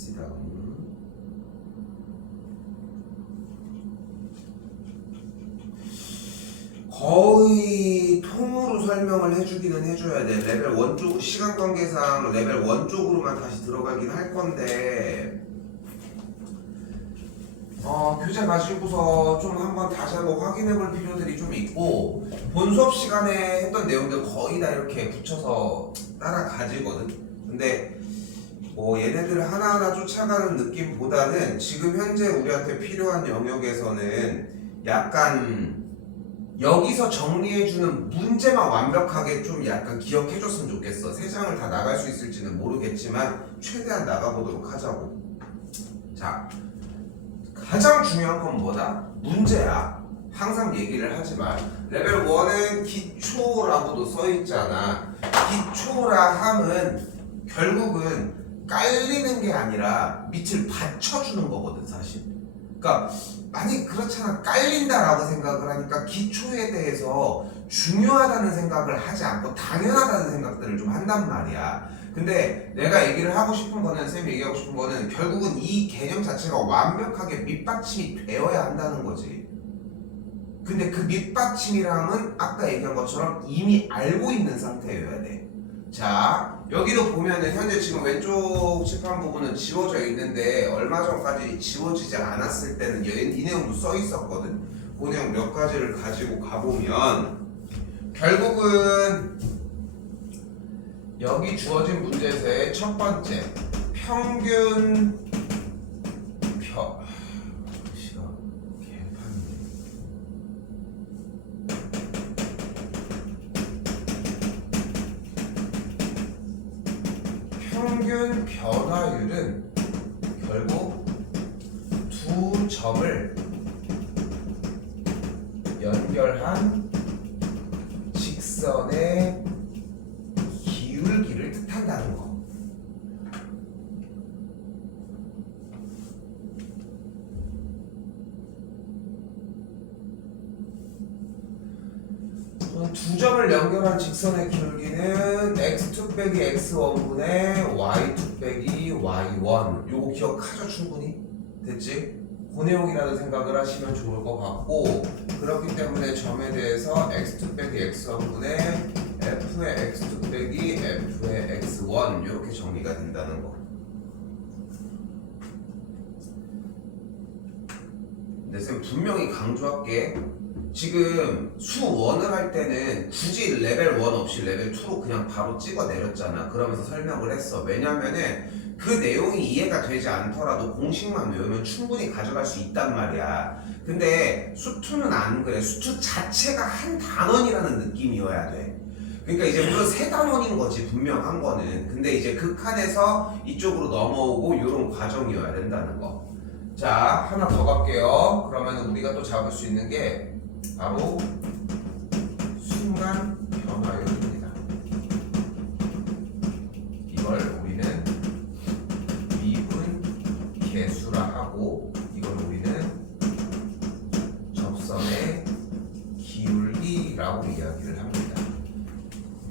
봅시다. 거의 통으로 설명을 해주기는 해줘야 돼. 레벨 1 쪽, 시간 관계상 레벨 1 쪽으로만 다시 들어가긴 할 건데, 교재 가지고서 좀 다시 한번 확인해 볼 필요들이 좀 있고, 본 수업 시간에 했던 내용들 거의 다 이렇게 붙여서 따라가지거든. 근데 얘네들을 하나하나 쫓아가는 느낌보다는 지금 현재 우리한테 필요한 영역에서는 약간 여기서 정리해주는 문제만 완벽하게 좀 약간 기억해줬으면 좋겠어. 세 장을 다 나갈 수 있을지는 모르겠지만 최대한 나가보도록 하자고. 자, 가장 중요한 건 뭐다? 문제야. 항상 얘기를 하지만 레벨 1은 기초라고도 써있잖아. 기초라 함은 결국은 깔리는 게 아니라 밑을 받쳐주는 거거든, 사실. 그러니까 아니 그렇잖아. 깔린다라고 생각을 하니까 기초에 대해서 중요하다는 생각을 하지 않고 당연하다는 생각들을 좀 한단 말이야. 근데 내가 얘기를 하고 싶은 거는, 쌤이 얘기하고 싶은 거는 결국은 이 개념 자체가 완벽하게 밑받침이 되어야 한다는 거지. 근데 그 밑받침이랑은 아까 얘기한 것처럼 이미 알고 있는 상태여야 돼. 자, 여기도 보면은 현재 지금 왼쪽 칠판 부분은 지워져 있는데 얼마 전까지 지워지지 않았을 때는 이 내용도 써 있었거든. 그 내용 몇 가지를 가지고 가보면 결국은 여기 주어진 문제에서의 첫 번째 평균 평균 변화율은 결국 두 점을 연결한 직선의 기울기를 뜻한다는 거. 두 점을 연결한 직선의 기울기는 x2 빼기 x1분의 y2 빼기 y1. 요거 기억하죠? 충분히? 됐지? 그 내용이라는 생각을 하시면 좋을 것 같고, 그렇기 때문에 점에 대해서 x2 빼기 x1분의 f의 x2 빼기 f의 x1 이렇게 정리가 된다는 거. 근데 쌤 분명히 강조할게. 지금 수 1을 할 때는 굳이 레벨 1 없이 레벨 2로 그냥 바로 찍어 내렸잖아. 그러면서 설명을 했어. 왜냐면은 그 내용이 이해가 되지 않더라도 공식만 외우면 충분히 가져갈 수 있단 말이야. 근데 수2는 안 그래. 수2 자체가 한 단원이라는 느낌이어야 돼. 그러니까 이제 물론 세 단원인 거지, 분명한 거는. 근데 이제 그 칸에서 이쪽으로 넘어오고 이런 과정이어야 된다는 거. 자, 하나 더 갈게요. 그러면 우리가 또 잡을 수 있는 게 바로 순간 변화율입니다. 이걸 우리는 미분 계수라 하고, 이걸 우리는 접선의 기울기라고 이야기를 합니다.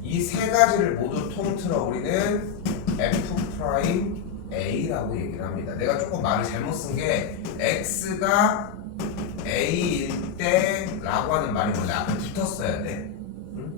이 세 가지를 모두 통틀어 우리는 F'A라고 얘기를 합니다. 내가 조금 말을 잘못 쓴 게 X가 A일 때 라고 하는 말이 원래 앞에 붙었어야 돼. 응?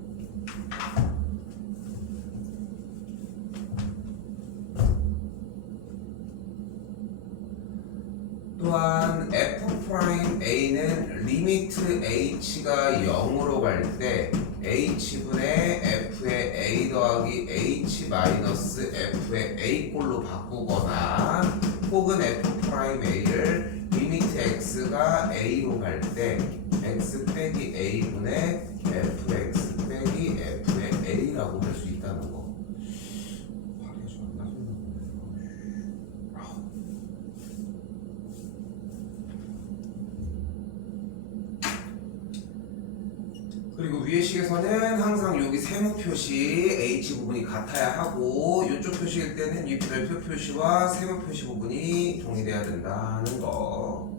또한 F'A는 리미트 H가 0으로 갈 때 H분의 F의 A 더하기 H 마이너스 F의 A꼴로 바꾸거나, 혹은 F'A를 리미트 X가 A로 갈 때 X 빼기 A분의 Fx 빼기 F의 A라고 할 수 있다는 거. 그리고 위의 식에서는 항상 여기 세모 표시 H 부분이 같아야 하고, 이쪽 표시일 때는 이 별표 표시와 세모 표시 부분이 동일해야 된다는 거.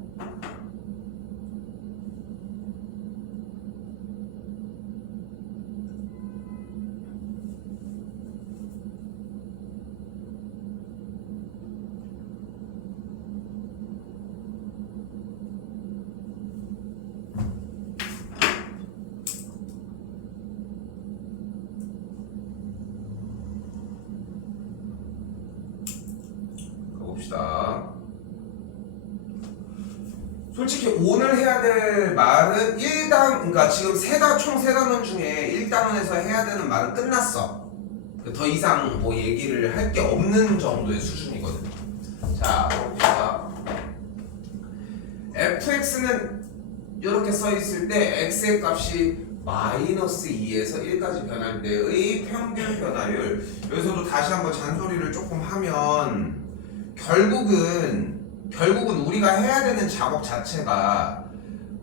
봅시다. 솔직히 오늘 해야 될 말은 1단, 그러니까 지금 총 3단원 중에 1단원에서 해야 되는 말은 끝났어. 더 이상 뭐 얘기를 할 게 없는 정도의 수준이거든. 자, 봅시다. fx는 이렇게 써 있을 때 x의 값이 마이너스 2에서 1까지 변할 때의 평균 변화율. 여기서도 다시 한번 잔소리를 조금 하면 결국은 우리가 해야 되는 작업 자체가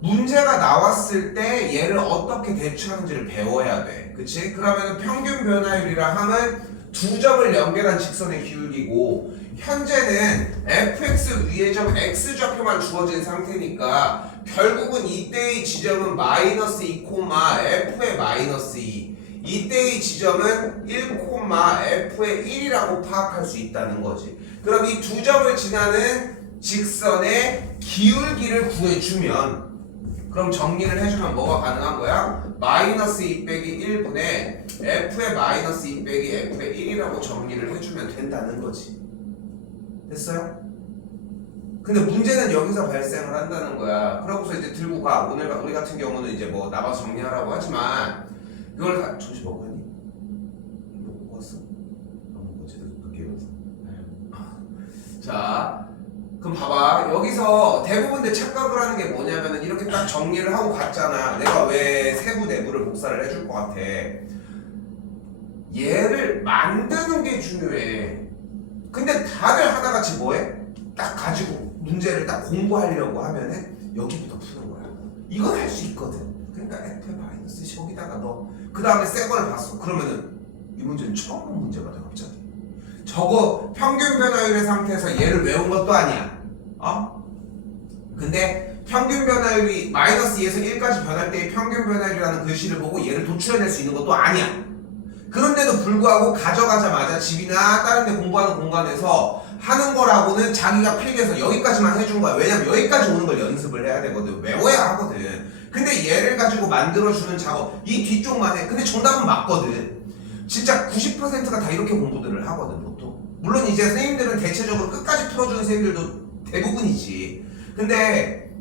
문제가 나왔을 때 얘를 어떻게 대처하는지를 배워야 돼. 그치? 그러면 평균 변화율이라 함은 두 점을 연결한 직선의 기울기고, 현재는 fx 위의 점 x좌표만 주어진 상태니까 결국은 이때의 지점은 마이너스 2, f의 마이너스 2, 이때의 지점은 1, f의 1이라고 파악할 수 있다는 거지. 그럼 이 두 점을 지나는 직선의 기울기를 구해주면, 그럼 정리를 해주면 뭐가 가능한 거야? 마이너스 2 빼기 1분의 f의 마이너스 2 빼기 f의 1이라고 정리를 해주면 된다는 거지. 됐어요? 근데 문제는 여기서 발생을 한다는 거야. 그러고서 이제 들고 가. 오늘 우리 같은 경우는 이제 뭐 나가서 정리하라고 하지만, 이걸 점심 먹었니? 뭐 먹었어? 안 먹었지? 늦게 일어났어. 자, 그럼 봐봐. 여기서 대부분들 착각을 하는 게 뭐냐면은 이렇게 딱 정리를 하고 갔잖아. 내가 왜 세부 내부를 복사를 해줄 것 같아. 얘를 만드는 게 중요해. 근데 다들 하나같이 뭐해? 딱 가지고 문제를 딱 공부하려고 하면은 여기부터 푸는 거야. 이건 할 수 있거든. 그러니까 f 마이너스 여기다가 너 그 다음에 새 거를 봤어. 그러면은 이 문제는 처음 본 문제가 돼 갑자기. 저거 평균 변화율의 상태에서 얘를 외운 것도 아니야. 근데 평균 변화율이 마이너스 2에서 1까지 변할 때의 평균 변화율이라는 글씨를 보고 얘를 도출해낼 수 있는 것도 아니야. 그런데도 불구하고 가져가자마자 집이나 다른 데 공부하는 공간에서 하는 거라고는 자기가 필기해서 여기까지만 해준 거야. 왜냐면 여기까지 오는 걸 연습을 해야 되거든. 외워야 하거든. 근데 얘를 가지고 만들어주는 작업, 이 뒤쪽만 해. 근데 정답은 맞거든. 진짜 90%가 다 이렇게 공부들을 하거든, 보통. 물론 이제 선생님들은 대체적으로 끝까지 풀어주는 선생님들도 대부분이지. 근데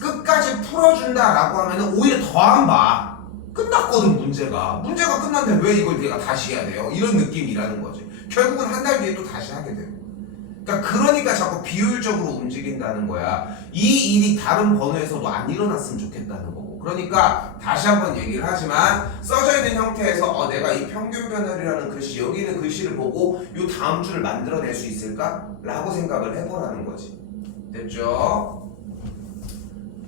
끝까지 풀어준다라고 하면은 오히려 더 안 봐. 끝났거든, 문제가. 문제가 끝났는데 왜 이걸 내가 다시 해야 돼요? 이런 느낌이라는 거지. 결국은 한 달 뒤에 또 다시 하게 되고. 그러니까 자꾸 비효율적으로 움직인다는 거야. 이 일이 다른 번호에서도 안 일어났으면 좋겠다는 거고. 그러니까 다시 한번 얘기를 하지만 써져 있는 형태에서 내가 이 평균 변화율이라는 글씨, 여기 있는 글씨를 보고 이 다음 줄을 만들어낼 수 있을까? 라고 생각을 해보라는 거지. 됐죠?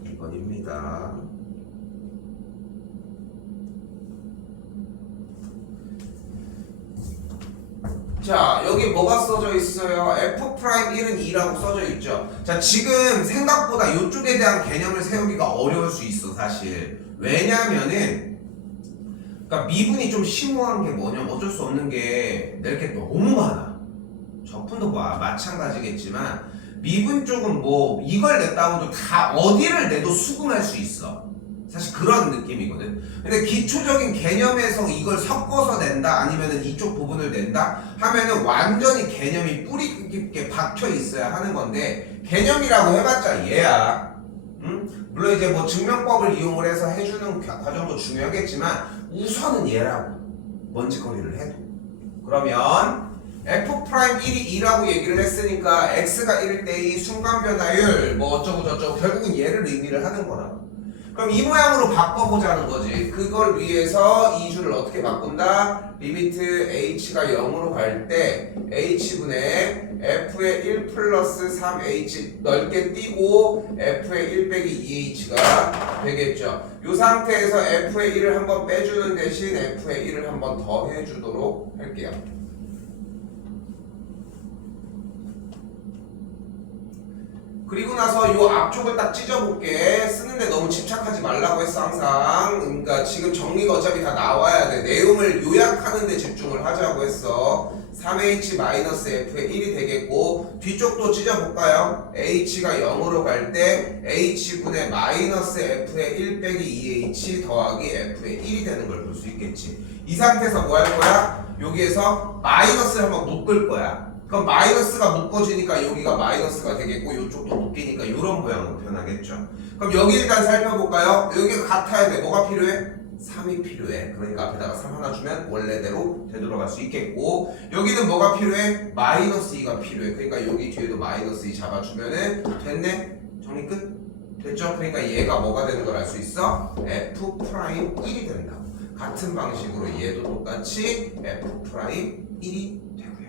2번입니다. 자, 여기 뭐가 써져 있어요? F'1은 2라고 써져 있죠. 자, 지금 생각보다 이쪽에 대한 개념을 세우기가 어려울 수 있어, 사실. 왜냐면은, 그러니까 미분이 좀 심오한 게 뭐냐면 어쩔 수 없는 게 낼 게 너무 많아. 적분도 마찬가지겠지만, 미분 쪽은 뭐, 이걸 냈다고 해도 다 어디를 내도 수긍할 수 있어. 사실 그런 느낌이거든. 근데 기초적인 개념에서 이걸 섞어서 낸다 아니면은 이쪽 부분을 낸다 하면은 완전히 개념이 뿌리 깊게 박혀 있어야 하는 건데, 개념이라고 해봤자 얘야. 물론 이제 뭐 증명법을 이용을 해서 해주는 과정도 중요하겠지만 우선은 얘라고, 먼지거리를 해도. 그러면 F'1이 2라고 얘기를 했으니까 x가 1일 때의 순간 변화율 뭐 어쩌고 저쩌고 결국은 얘를 의미를 하는 거라고. 그럼 이 모양으로 바꿔보자는 거지. 그걸 위해서 이 줄을 어떻게 바꾼다? 리미트 h가 0으로 갈 때 h분의 f의 1 플러스 3h 넓게 띄고 f의 1 빼기 2h가 되겠죠. 이 상태에서 f의 1을 한번 빼주는 대신 f의 1을 한번 더 해주도록 할게요. 그리고 나서 이 앞쪽을 딱 찢어볼게. 쓰는데 너무 집착하지 말라고 했어, 항상. 그러니까 지금 정리가 어차피 다 나와야 돼. 내용을 요약하는 데 집중을 하자고 했어. 3h-f의 1이 되겠고, 뒤쪽도 찢어볼까요? h가 0으로 갈 때 h분의 마이너스 f의 1 빼기 2h 더하기 f의 1이 되는 걸 볼 수 있겠지. 이 상태에서 뭐 할 거야? 여기에서 마이너스를 한번 묶을 거야. 그럼 마이너스가 묶어지니까 여기가 마이너스가 되겠고 이쪽도 묶이니까 이런 모양으로 변하겠죠. 그럼 여기 일단 살펴볼까요? 여기가 같아야 돼. 뭐가 필요해? 3이 필요해. 그러니까 앞에다가 3 하나 주면 원래대로 되돌아갈 수 있겠고, 여기는 뭐가 필요해? 마이너스 2가 필요해. 그러니까 여기 뒤에도 마이너스 2 잡아주면은 됐네? 정리 끝? 됐죠? 그러니까 얘가 뭐가 되는 걸 알 수 있어? F'1이 된다고. 같은 방식으로 얘도 똑같이 F'1이 되고요.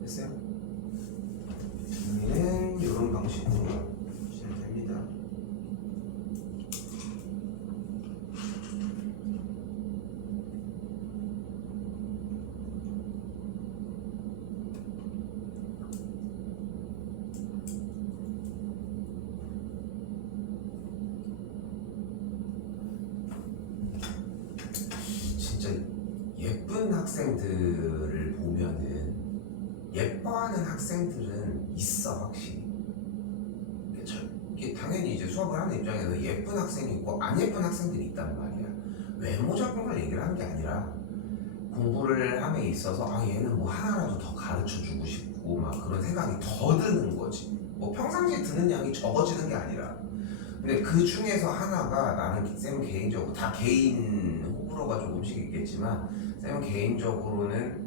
됐어요? 정리는 이런 방식으로 시작됩니다. 진짜 예쁜 학생들을 보면은 예뻐하는 학생들은 있어 확실히. 이게 당연히 이제 수업을 하는 입장에서 예쁜 학생이 있고 안 예쁜 학생들이 있단 말이야. 외모적인 걸 얘기를 하는 게 아니라 공부를 함에 있어서 아 얘는 뭐 하나라도 더 가르쳐주고 싶고 막 그런 생각이 더 드는 거지. 뭐 평상시에 드는 양이 적어지는 게 아니라. 근데 그 중에서 하나가 나는 쌤은 개인적으로 다 개인 호불호가 조금씩 있겠지만 쌤은 개인적으로는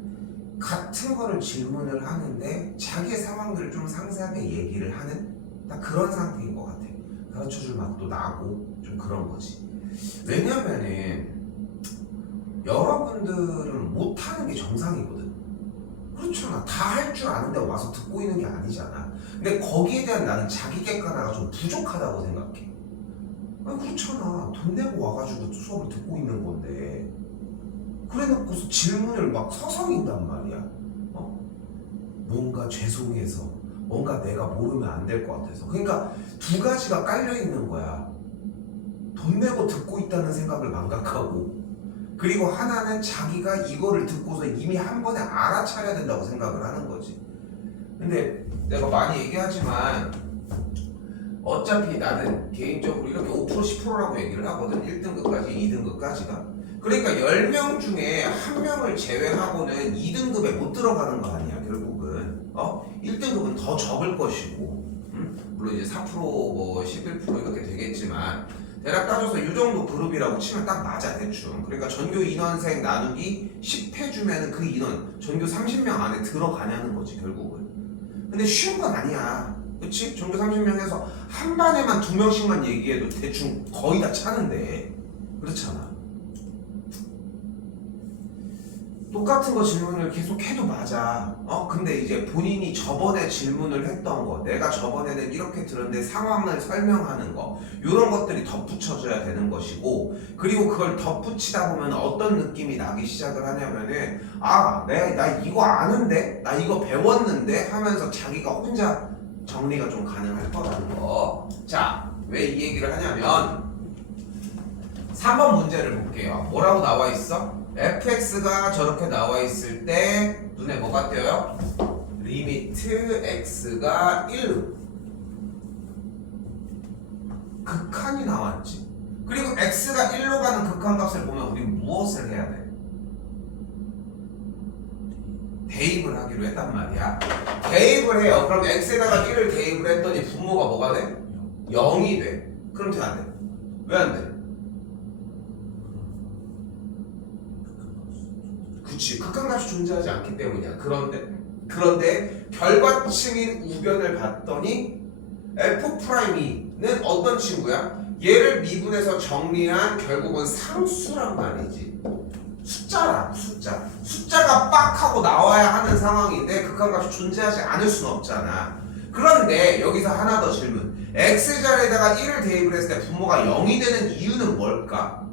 같은 거를 질문을 하는데 자기의 상황들을 좀 상세하게 얘기를 하는 딱 그런 상태인 것 같아. 가르쳐줄 맛도 나고 좀 그런 거지. 왜냐면은 여러분들은 못하는 게 정상이거든. 그렇잖아. 다 할 줄 아는데 와서 듣고 있는 게 아니잖아. 근데 거기에 대한 나는 자기 객관화가 좀 부족하다고 생각해. 아니 그렇잖아. 돈 내고 와가지고 수업을 듣고 있는 건데 그래 놓고서 질문을 막 서성인단 말이야. 뭔가 죄송해서 뭔가 내가 모르면 안 될 것 같아서. 그러니까 두 가지가 깔려 있는 거야. 돈 내고 듣고 있다는 생각을 망각하고, 그리고 하나는 자기가 이거를 듣고서 이미 한 번에 알아차려야 된다고 생각을 하는 거지. 근데 내가 많이 얘기하지만 어차피 나는 개인적으로 이렇게 5% 10%라고 얘기를 하거든. 1등급까지 2등급까지가. 그러니까 10명 중에 한 명을 제외하고는 2등급에 못 들어가는 거 아니야 결국은. 1등급은 더 적을 것이고, 물론 이제 4% 뭐 11% 이렇게 되겠지만 대략 따져서 이 정도 그룹이라고 치면 딱 맞아 대충. 그러니까 전교 인원생 나누기 10 해주면 그 인원 전교 30명 안에 들어가냐는 거지 결국은. 근데 쉬운 건 아니야. 그치? 전교 30명에서 한 반에만 2명씩만 얘기해도 대충 거의 다 차는데. 그렇잖아. 똑같은 거 질문을 계속 해도 맞아. 근데 이제 본인이 저번에 질문을 했던 거, 내가 저번에는 이렇게 들었는데 상황을 설명하는 거, 이런 것들이 덧붙여져야 되는 것이고, 그리고 그걸 덧붙이다 보면 어떤 느낌이 나기 시작을 하냐면은 나 이거 아는데? 나 이거 배웠는데? 하면서 자기가 혼자 정리가 좀 가능할 거라는 거. 자, 왜 이 얘기를 하냐면 3번 문제를 볼게요. 뭐라고 나와 있어? fx가 저렇게 나와 있을 때 눈에 뭐가 띄어요? 리미트 x가 1로 극한이 나왔지. 그리고 x가 1로 가는 극한값을 보면 우리 무엇을 해야 돼? 대입을 하기로 했단 말이야. 대입을 해요. 그럼 x에다가 1을 대입을 했더니 분모가 뭐가 돼? 0이 돼. 그럼 돼 안 돼? 왜 안 돼? 그치, 극한값이 존재하지 않기 때문이야. 그런데 결과층인 우변을 봤더니 F'는 어떤 친구야? 얘를 미분해서 정리한 결국은 상수란 말이지. 숫자라, 숫자. 숫자가 빡 하고 나와야 하는 상황인데 극한값이 존재하지 않을 수는 없잖아. 그런데 여기서 하나 더 질문. X자리에다가 1을 대입을 했을 때 분모가 0이 되는 이유는 뭘까?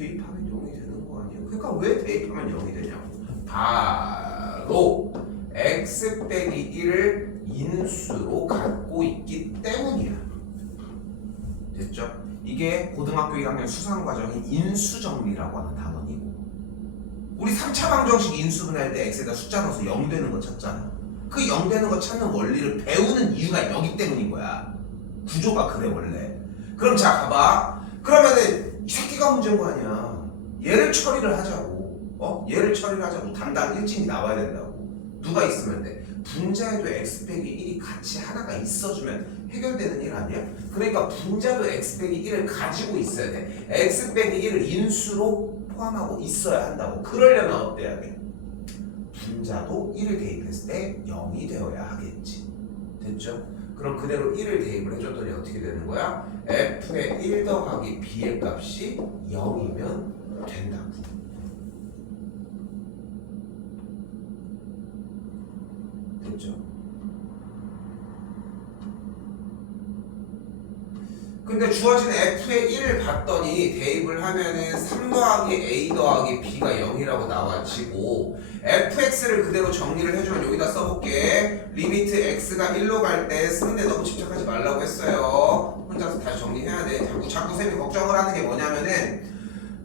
대입하면 0이 되는 거 아니야? 그러니까 왜 대입하면 0이 되냐고. 바로 x 빼기 1을 인수로 갖고 있기 때문이야. 됐죠? 이게 고등학교 1학년 수상과정인 인수정리라고 하는 단원이고, 우리 3차 방정식 인수분해할 때 x에다 숫자 넣어서 0 되는 거 찾잖아. 그 0 되는 거 찾는 원리를 배우는 이유가 여기 때문인 거야. 구조가 그래 원래. 그럼 자 가봐. 그러면은 이 새끼가 문제인 거 아니야. 얘를 처리를 하자고. 얘를 처리를 하자고. 담당 일진이 나와야 된다고. 누가 있으면 돼. 분자에도 x 빼기 1이 같이 하나가 있어주면 해결되는 일 아니야? 그러니까 분자도 x 빼기 1을 가지고 있어야 돼. x 빼기 1을 인수로 포함하고 있어야 한다고. 그러려면 어때야 돼? 분자도 1을 대입했을 때 0이 되어야 하겠지. 됐죠? 그럼 그대로 1을 대입을 해줬더니 어떻게 되는 거야? f의 1 더하기 b의 값이 0이면 된다고. 됐죠? 근데 주어진 f의 1을 봤더니 대입을 하면은 3 더하기 a 더하기 b가 0이라고 나와지고 fx를 그대로 정리를 해주면 여기다 써볼게. 리미트 x가 1로 갈 때 쓰는데 너무 집착하지 말라고 했어요. 혼자서 다시 정리해야 돼. 자꾸 쌤이 걱정을 하는 게 뭐냐면은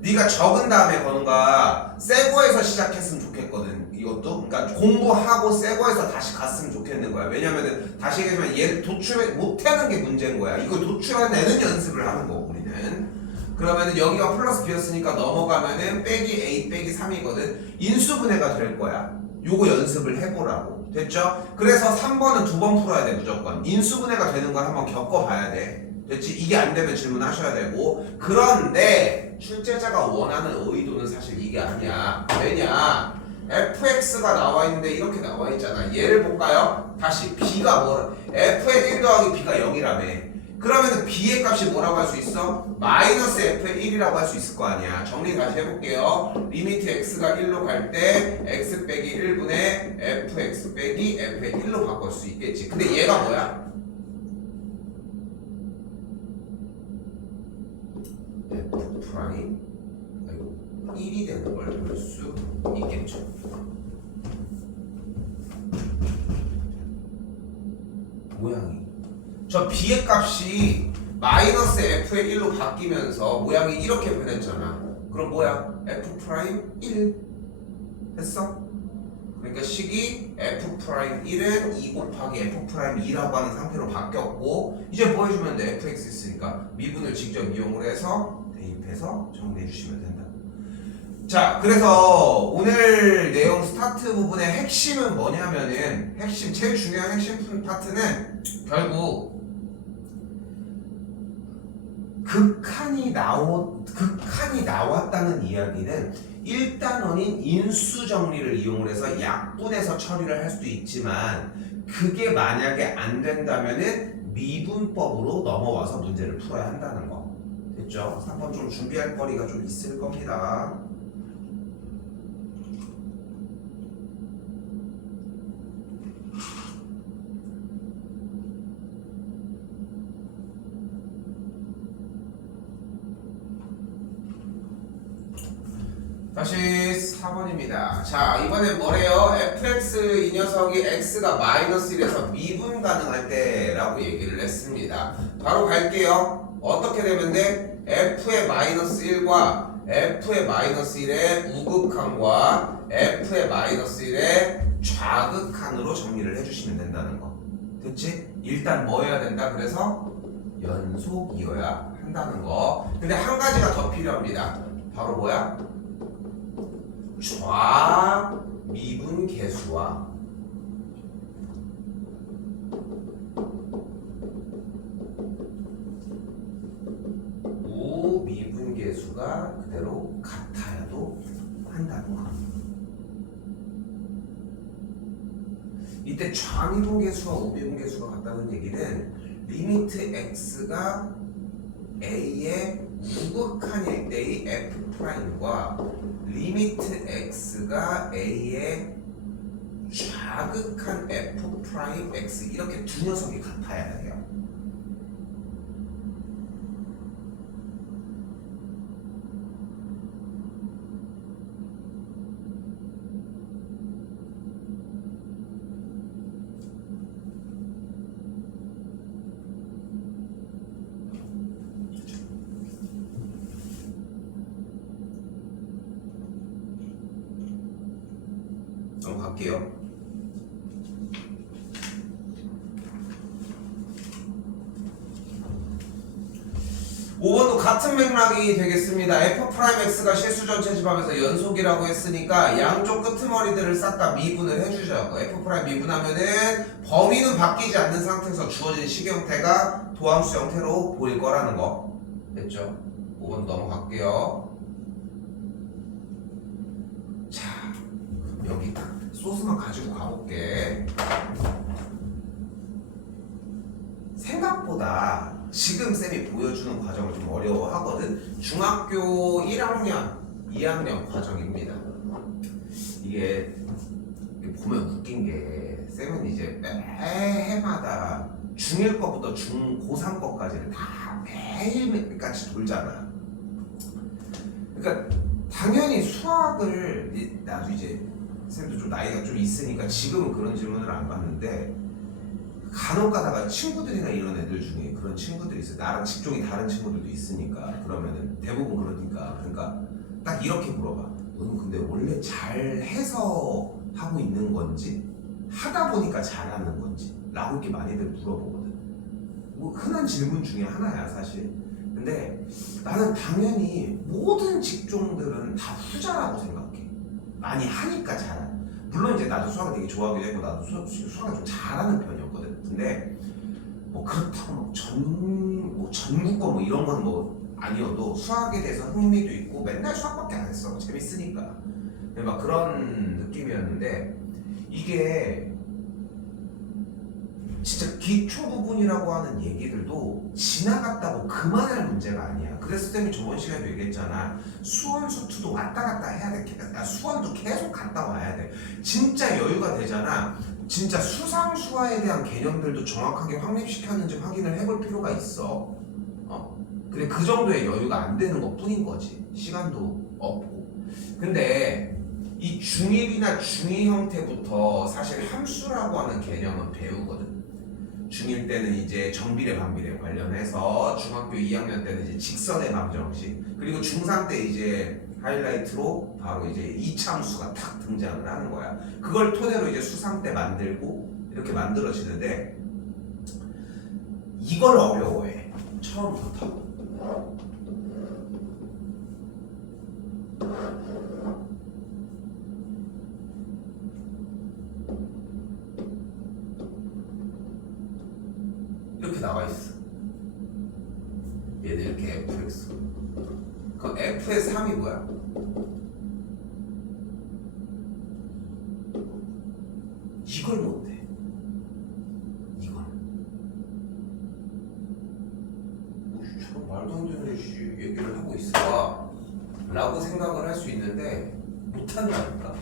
네가 적은 다음에 뭔가 새 거에서 시작했으면 좋겠거든. 이것도 그러니까 공부하고 새 거에서 다시 갔으면 좋겠는 거야. 왜냐면은 다시 얘기하면 얘를 도출 못하는 게 문제인 거야. 이걸 도출해내는 연습을 하는 거고 우리는. 그러면은 여기가 플러스 b였으니까 넘어가면은 빼기 a 빼기 3이거든. 인수분해가 될 거야. 요거 연습을 해보라고. 됐죠? 그래서 3번은 2번 풀어야 돼 무조건. 인수분해가 되는 걸 한번 겪어봐야 돼. 됐지? 이게 안 되면 질문하셔야 되고. 그런데 출제자가 원하는 의도는 사실 이게 아니야. 왜냐? fx가 나와 있는데 이렇게 나와 있잖아. 얘를 볼까요? 다시 b가 뭐라? f의 1 더하기 b가 0이라며. 그러면은 b의 값이 뭐라고 할 수 있어? 마이너스 f의 1이라고 할 수 있을 거 아니야. 정리 다시 해볼게요. 리미트 x가 1로 갈 때 x 빼기 1분의 fx 빼기 f의 1로 바꿀 수 있겠지. 근데 얘가 뭐야? f 프라임 1이 되는 걸 볼 수 있겠죠. 모양이 저 b의 값이 마이너스 f의 1로 바뀌면서 모양이 이렇게 변했잖아. 그럼 뭐야? f 프라임 1 됐어? 그러니까 식이 f 프라임 1은 2 곱하기 f 프라임 2라고 하는 상태로 바뀌었고 이제 뭐 해주면 돼? fx 있으니까 미분을 직접 이용을 해서 대입해서 정리해 주시면 된다. 자, 그래서 오늘 내용 스타트 부분의 핵심은 뭐냐면은 제일 중요한 핵심 파트는 결국 극한이 나왔다는 이야기는 1단원인 인수 정리를 이용을 해서 약분해서 처리를 할 수도 있지만 그게 만약에 안 된다면은 미분법으로 넘어와서 문제를 풀어야 한다는 거. 됐죠? 3번 좀 준비할 거리가 좀 있을 겁니다. 다시 4번입니다. 자, 이번엔 뭐래요? fx 이 녀석이 x가 마이너스 1에서 미분 가능할 때라고 얘기를 했습니다. 바로 갈게요. 어떻게 되면 돼? f의 마이너스 1과 f의 마이너스 1의 우극한과 f의 마이너스 1의 좌극한으로 정리를 해주시면 된다는 거. 됐지? 일단 뭐 해야 된다? 그래서 연속이어야 한다는 거. 근데 한 가지가 더 필요합니다. 바로 뭐야? 좌미분 계수와 우미분 계수가 그대로 같아야도 한다는 거. 이때 좌미분 계수와 우미분 계수가 같다는 얘기는 리미트 x가 a의 우극한일 때의 f 프라임과 리미트 x가 a의 좌극한 f 프라임 x 이렇게 두 녀석이 같아야 해요. 넘어갈게요. 같은 맥락이 되겠습니다. F'X가 실수 전체 집합에서 연속이라고 했으니까 양쪽 끄트머리들을 싹 다 미분을 해주자고. F' 미분하면은 범위는 바뀌지 않는 상태에서 주어진 식 형태가 도함수 형태로 보일 거라는 거. 됐죠? 5번 넘어갈게요. 자, 그럼 여기 딱 소스만 가지고 가볼게. 생각보다 지금 쌤이 보여주는 과정을 좀 어려워하거든. 중학교 1학년, 2학년 과정입니다. 이게 보면 웃긴 게 쌤은 이제 매 해마다 중1 거부터 고3 거까지를 다 매일같이 돌잖아. 그러니까 당연히 수학을 나도 이제 쌤도 좀 나이가 좀 있으니까 지금은 그런 질문을 안 받는데 간혹 가다가 친구들이나 이런 애들 중에 그런 친구들이 있어요. 나랑 직종이 다른 친구들도 있으니까. 그러면은 대부분 그러니까 딱 이렇게 물어봐. 너는 근데 원래 잘해서 하고 있는 건지 하다 보니까 잘하는 건지 라고 이렇게 많이들 물어보거든. 뭐 흔한 질문 중에 하나야 사실. 근데 나는 당연히 모든 직종들은 다 후자라고 생각해. 많이 하니까 잘해. 물론 이제 나도 수학을 되게 좋아하기도 했고 나도 수학을 좀 잘하는 편이었거든. 근데 뭐 그렇다고 뭐 전국어 뭐 이런 건 뭐 아니어도 수학에 대해서 흥미도 있고 맨날 수학밖에 안 했어. 재밌으니까. 막 그런 느낌이었는데 이게 진짜 기초 부분이라고 하는 얘기들도 지나갔다고 그만할 문제가 아니야. 그래서 쌤이 저번 시간에도 얘기했잖아. 수원 수투도 왔다 갔다 해야 돼. 수원도 계속 갔다 와야 돼. 진짜 여유가 되잖아. 진짜 수상수화에 대한 개념들도 정확하게 확립시켰는지 확인을 해볼 필요가 있어. 근데 그 정도의 여유가 안 되는 것 뿐인 거지. 시간도 없고. 근데 이 중1이나 중2 형태부터 사실 함수라고 하는 개념은 배우거든. 중1 때는 이제 정비례 반비례 관련해서 중학교 2학년 때는 이제 직선의 방정식, 그리고 중3 때 이제 하이라이트로 바로 이제 이차함수가 탁 등장을 하는 거야. 그걸 토대로 이제 수상 때 만들고 이렇게 만들어지는데 이걸 어려워해. 처음부터. 이렇게 나와 있어. 얘는 이렇게 fx. 그럼 f의 3이 뭐야? 이걸 못해. 이걸. 저런 말도 안 되는 얘기를 하고 있어. 라고 생각을 할 수 있는데 못한다니까.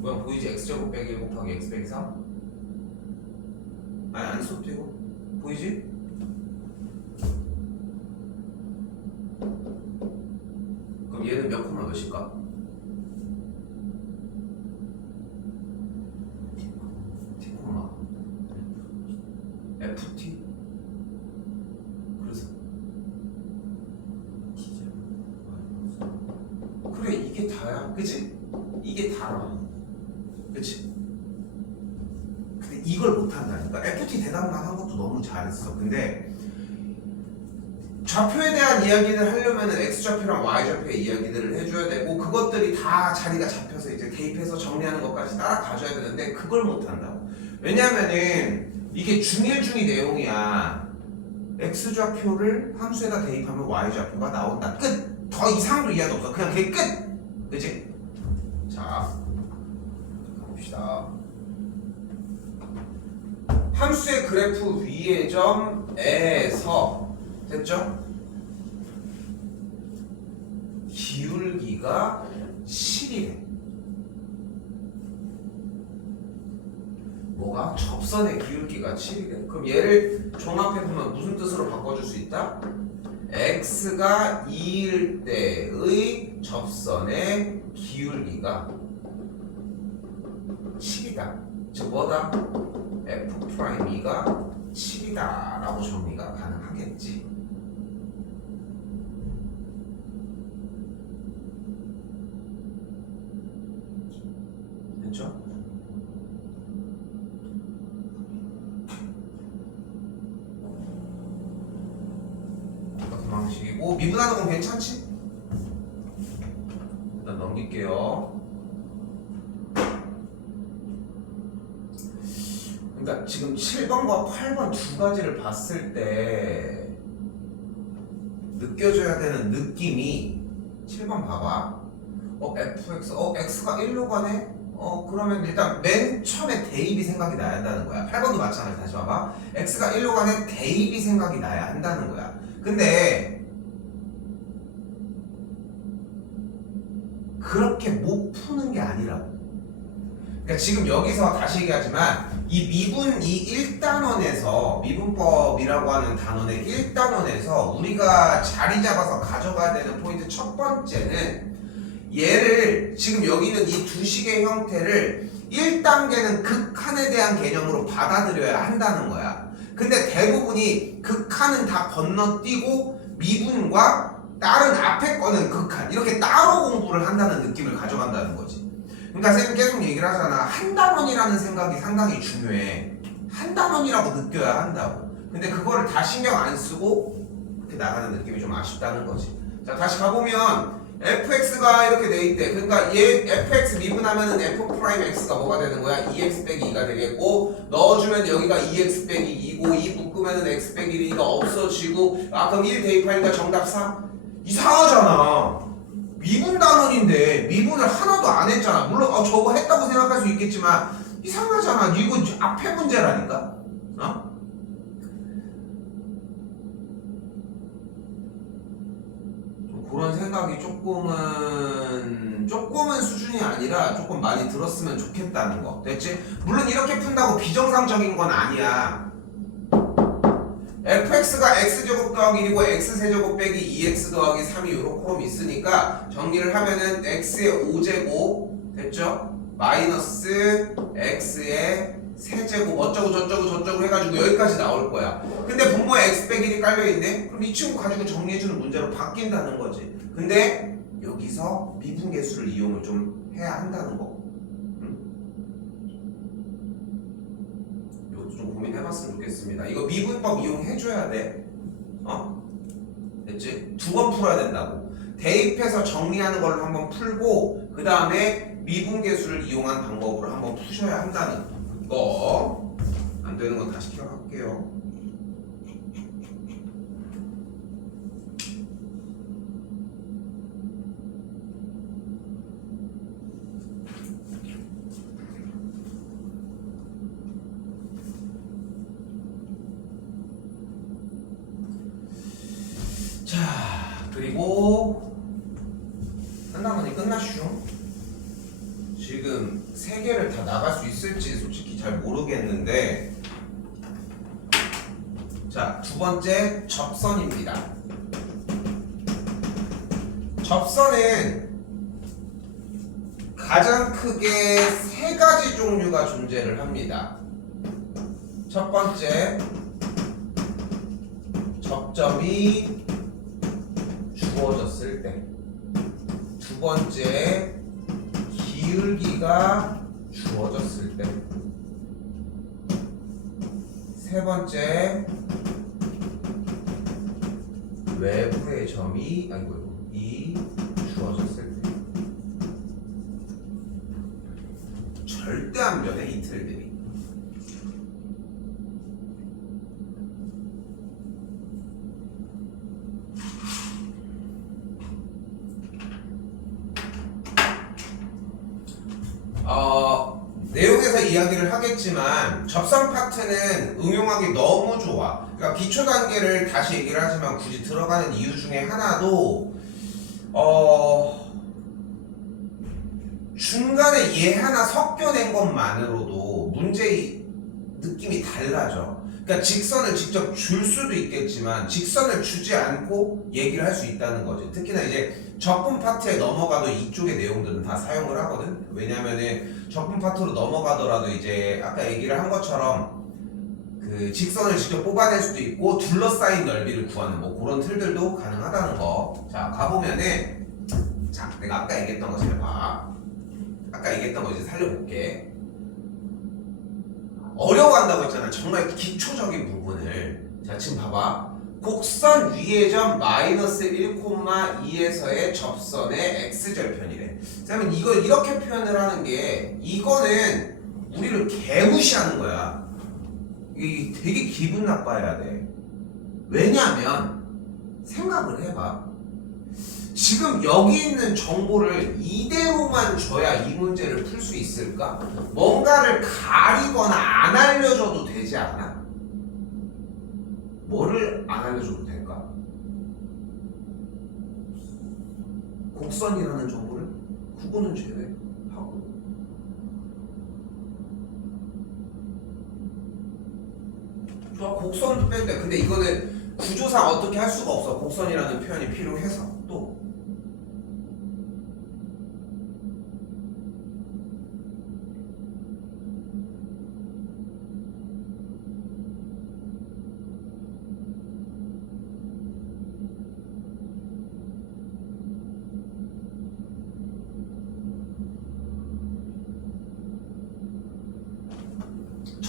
뭐야 보이지? x제곱 빼기 1 곱하기 x 빼기 3? 아니 안 써도 되고 보이지? 그럼 얘는 몇 콤마 몇일까? t 콤마 ft? 그래서 그래 이게 다야 그치? 이게 다라 그치? 근데 이걸 못한다니까. FT 대답만 한 것도 너무 잘했어. 근데 좌표에 대한 이야기를 하려면은 X좌표랑 Y좌표의 이야기들을 해줘야 되고 그것들이 다 자리가 잡혀서 이제 대입해서 정리하는 것까지 따라가줘야 되는데 그걸 못한다고. 왜냐면은 이게 중1 중2 내용이야. X좌표를 함수에다 대입하면 Y좌표가 나온다. 끝! 더 이상도 이야기 없어. 그냥 그게 끝! 그치? 자 봅시다. 함수의 그래프 위의 점에서 됐죠? 기울기가 7이래. 뭐가? 접선의 기울기가 7이래. 그럼 얘를 종합해보면 무슨 뜻으로 바꿔줄 수 있다? x가 2일 때의 접선의 기울기가 7이다. 즉 뭐다? F'E가 7이다 라고 정리가 가능하겠지. 됐죠? 이렇게 방식이고 미분하는 건 괜찮지? 일단 넘길게요. 그러니까 지금 7번과 8번 두 가지를 봤을 때 느껴져야 되는 느낌이 7번 봐봐. fx, x가 1로 가네? 그러면 일단 맨 처음에 대입이 생각이 나야 한다는 거야. 8번도 마찬가지. 다시 봐봐. x가 1로 가네? 대입이 생각이 나야 한다는 거야. 근데 그렇게 못 푸는 게 아니라고. 그러니까 지금 여기서 다시 얘기하지만 이 미분 이 1단원에서 미분법이라고 하는 단원의 1단원에서 우리가 자리 잡아서 가져가야 되는 포인트 첫 번째는 얘를 지금 여기 있는 이 두 식의 형태를 1단계는 극한에 대한 개념으로 받아들여야 한다는 거야. 근데 대부분이 극한은 다 건너뛰고 미분과 다른 앞에 거는 극한 이렇게 따로 공부를 한다는 느낌을 가져간다는 거지. 그러니까 쌤 계속 얘기를 하잖아. 한 단원이라는 생각이 상당히 중요해. 한 단원이라고 느껴야 한다고. 근데 그거를 다 신경 안 쓰고 이렇게 나가는 느낌이 좀 아쉽다는 거지. 자, 다시 가보면 fx가 이렇게 돼 있대. 그러니까 얘 fx 미분하면은 f'x가 뭐가 되는 거야? 2x 빼기 2가 되겠고 넣어주면 여기가 2x 빼기 2고 2 묶으면은 x 빼기 1이니까 없어지고 그럼 1 대입하니까 정답 4? 이상하잖아. 미분 단원인데 미분을 하나도 안 했잖아. 물론 저거 했다고 생각할 수 있겠지만 이상하잖아. 이거 앞에 문제라니까. 그런 생각이 조금은 수준이 아니라 조금 많이 들었으면 좋겠다는 거. 됐지? 물론 이렇게 푼다고 비정상적인 건 아니야. fx가 x제곱 더하기 1이고 x세제곱 빼기 2x 더하기 3이 요렇게 있으니까 정리를 하면은 x의 5제곱 됐죠? 마이너스 x의 세제곱 어쩌고 저쩌고 해가지고 여기까지 나올 거야. 근데 분모에 x 빼기 1이 깔려있네? 그럼 이 친구 가지고 정리해주는 문제로 바뀐다는 거지. 근데 여기서 미분계수를 이용을 좀 해야 한다는 거. 좀 고민해봤으면 좋겠습니다. 이거 미분법 이용해줘야 돼. 됐지? 2번 풀어야 된다고. 대입해서 정리하는 걸로 한번 풀고 그 다음에 미분계수를 이용한 방법으로 한번 푸셔야 한다는 거. 안 되는 건 다시 기억할게요. 자, 그리고 한나머니 끝났슈. 지금 3개를 다 나갈 수 있을지 솔직히 잘 모르겠는데 자, 두 번째 접선입니다. 접선은 가장 크게 3가지 종류가 존재를 합니다. 첫 번째, 접점이 주어졌을 때. 두 번째, 기울기가 주어졌을 때. 세 번째, 외부의 점이 이 주어졌을 때. 절대안면의 이틀들이. 내용에서 이야기를 하겠지만 접선 파트는 응용하기 너무 좋아. 그러니까 기초 단계를 다시 얘기를 하지만 굳이 들어가는 이유 중에 하나도 중간에 얘 하나 섞여낸 것만으로도 문제의 느낌이 달라져. 그러니까 직선을 직접 줄 수도 있겠지만 직선을 주지 않고 얘기를 할 수 있다는 거지. 특히나 이제 적분 파트에 넘어가도 이쪽의 내용들은 다 사용을 하거든. 왜냐면은 적분 파트로 넘어가더라도 이제 아까 얘기를 한 것처럼 그 그 직선을 직접 뽑아낼 수도 있고 둘러싸인 넓이를 구하는 뭐 그런 틀들도 가능하다는 거. 자, 가보면은 자, 내가 아까 얘기했던 거 잘 봐. 아까 얘기했던 거 이제 살려볼게. 어려워한다고 했잖아. 정말 기초적인 부분을. 자, 지금 봐봐. 곡선 위의 점 마이너스 1,2에서의 접선의 x절편이래. 그러면 이걸 이렇게 표현을 하는 게 이거는 우리를 개무시하는 거야. 이게 되게 기분 나빠야 돼. 왜냐면 생각을 해봐. 지금 여기 있는 정보를 이대로만 줘야 이 문제를 풀 수 있을까? 뭔가를 가리거나 안 알려줘도 되지 않아? 뭐를 안 알려줘도 될까? 곡선이라는 정보를? 그거는 제외하고. 좋아, 곡선도 빼도 돼. 근데 이거는 구조상 어떻게 할 수가 없어. 곡선이라는 표현이 필요해서. 또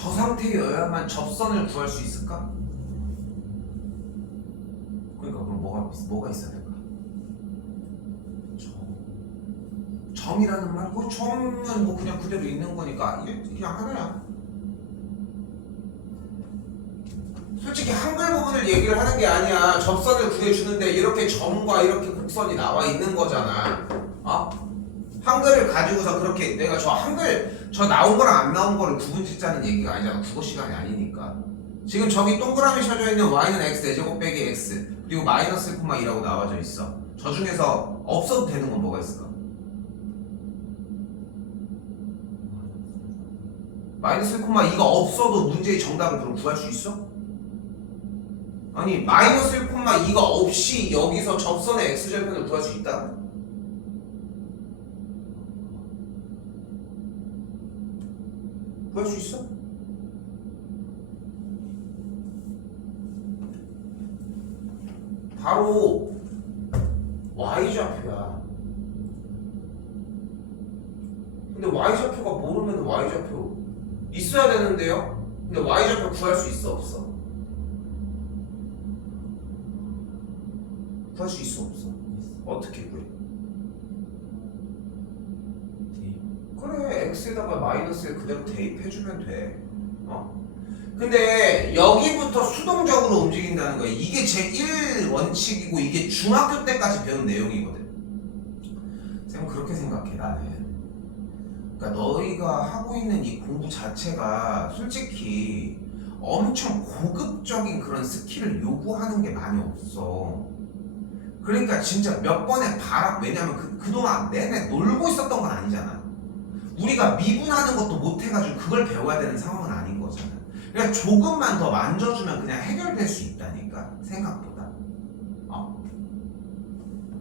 저 상태여야만 접선을 구할 수 있을까? 그러니까 그럼 뭐가 있어야 될까? 점이라는 말? 그 점은 뭐 그냥 그대로 있는 거니까 그냥 하나야. 솔직히 한글 부분을 얘기를 하는 게 아니야. 접선을 구해주는데 이렇게 점과 이렇게 곡선이 나와 있는 거잖아. 어? 한글을 가지고서 그렇게 내가 저 한글 저 나온 거랑 안 나온 거를 구분 짓자는 얘기가 아니잖아. 국어 시간이 아니니까. 지금 저기 동그라미 쳐져 있는 y는 x 4제곱 빼기 x 그리고 마이너스 1,2라고 나와져 있어. 저 중에서 없어도 되는 건 뭐가 있을까? 마이너스 1,2가 없어도 문제의 정답을 그럼 구할 수 있어? 아니 마이너스 1,2가 없이 여기서 접선의 x절편을 구할 수 있다? 구할 수 있어? 바로 y좌표야. 근데 y좌표가 모르면 y좌표 있어야 되는데요? 근데 y좌표 구할 수 있어 없어? 구할 수 있어 없어? 어떻게 구해? 그래 x에다가 마이너스를 그대로 대입해주면 돼. 근데 여기부터 수동적으로 움직인다는 거야. 이게 제1원칙이고 이게 중학교 때까지 배운 내용이거든. 쌤 그렇게 생각해 나는. 그러니까 너희가 하고 있는 이 공부 자체가 솔직히 엄청 고급적인 그런 스킬을 요구하는 게 많이 없어. 그러니까 진짜 몇 번의 왜냐면 그동안 내내 놀고 있었던 건 아니잖아. 우리가 미분하는 것도 못해가지고 그걸 배워야 되는 상황은 아닌 거잖아. 그러니까 조금만 더 만져주면 그냥 해결될 수 있다니까 생각보다.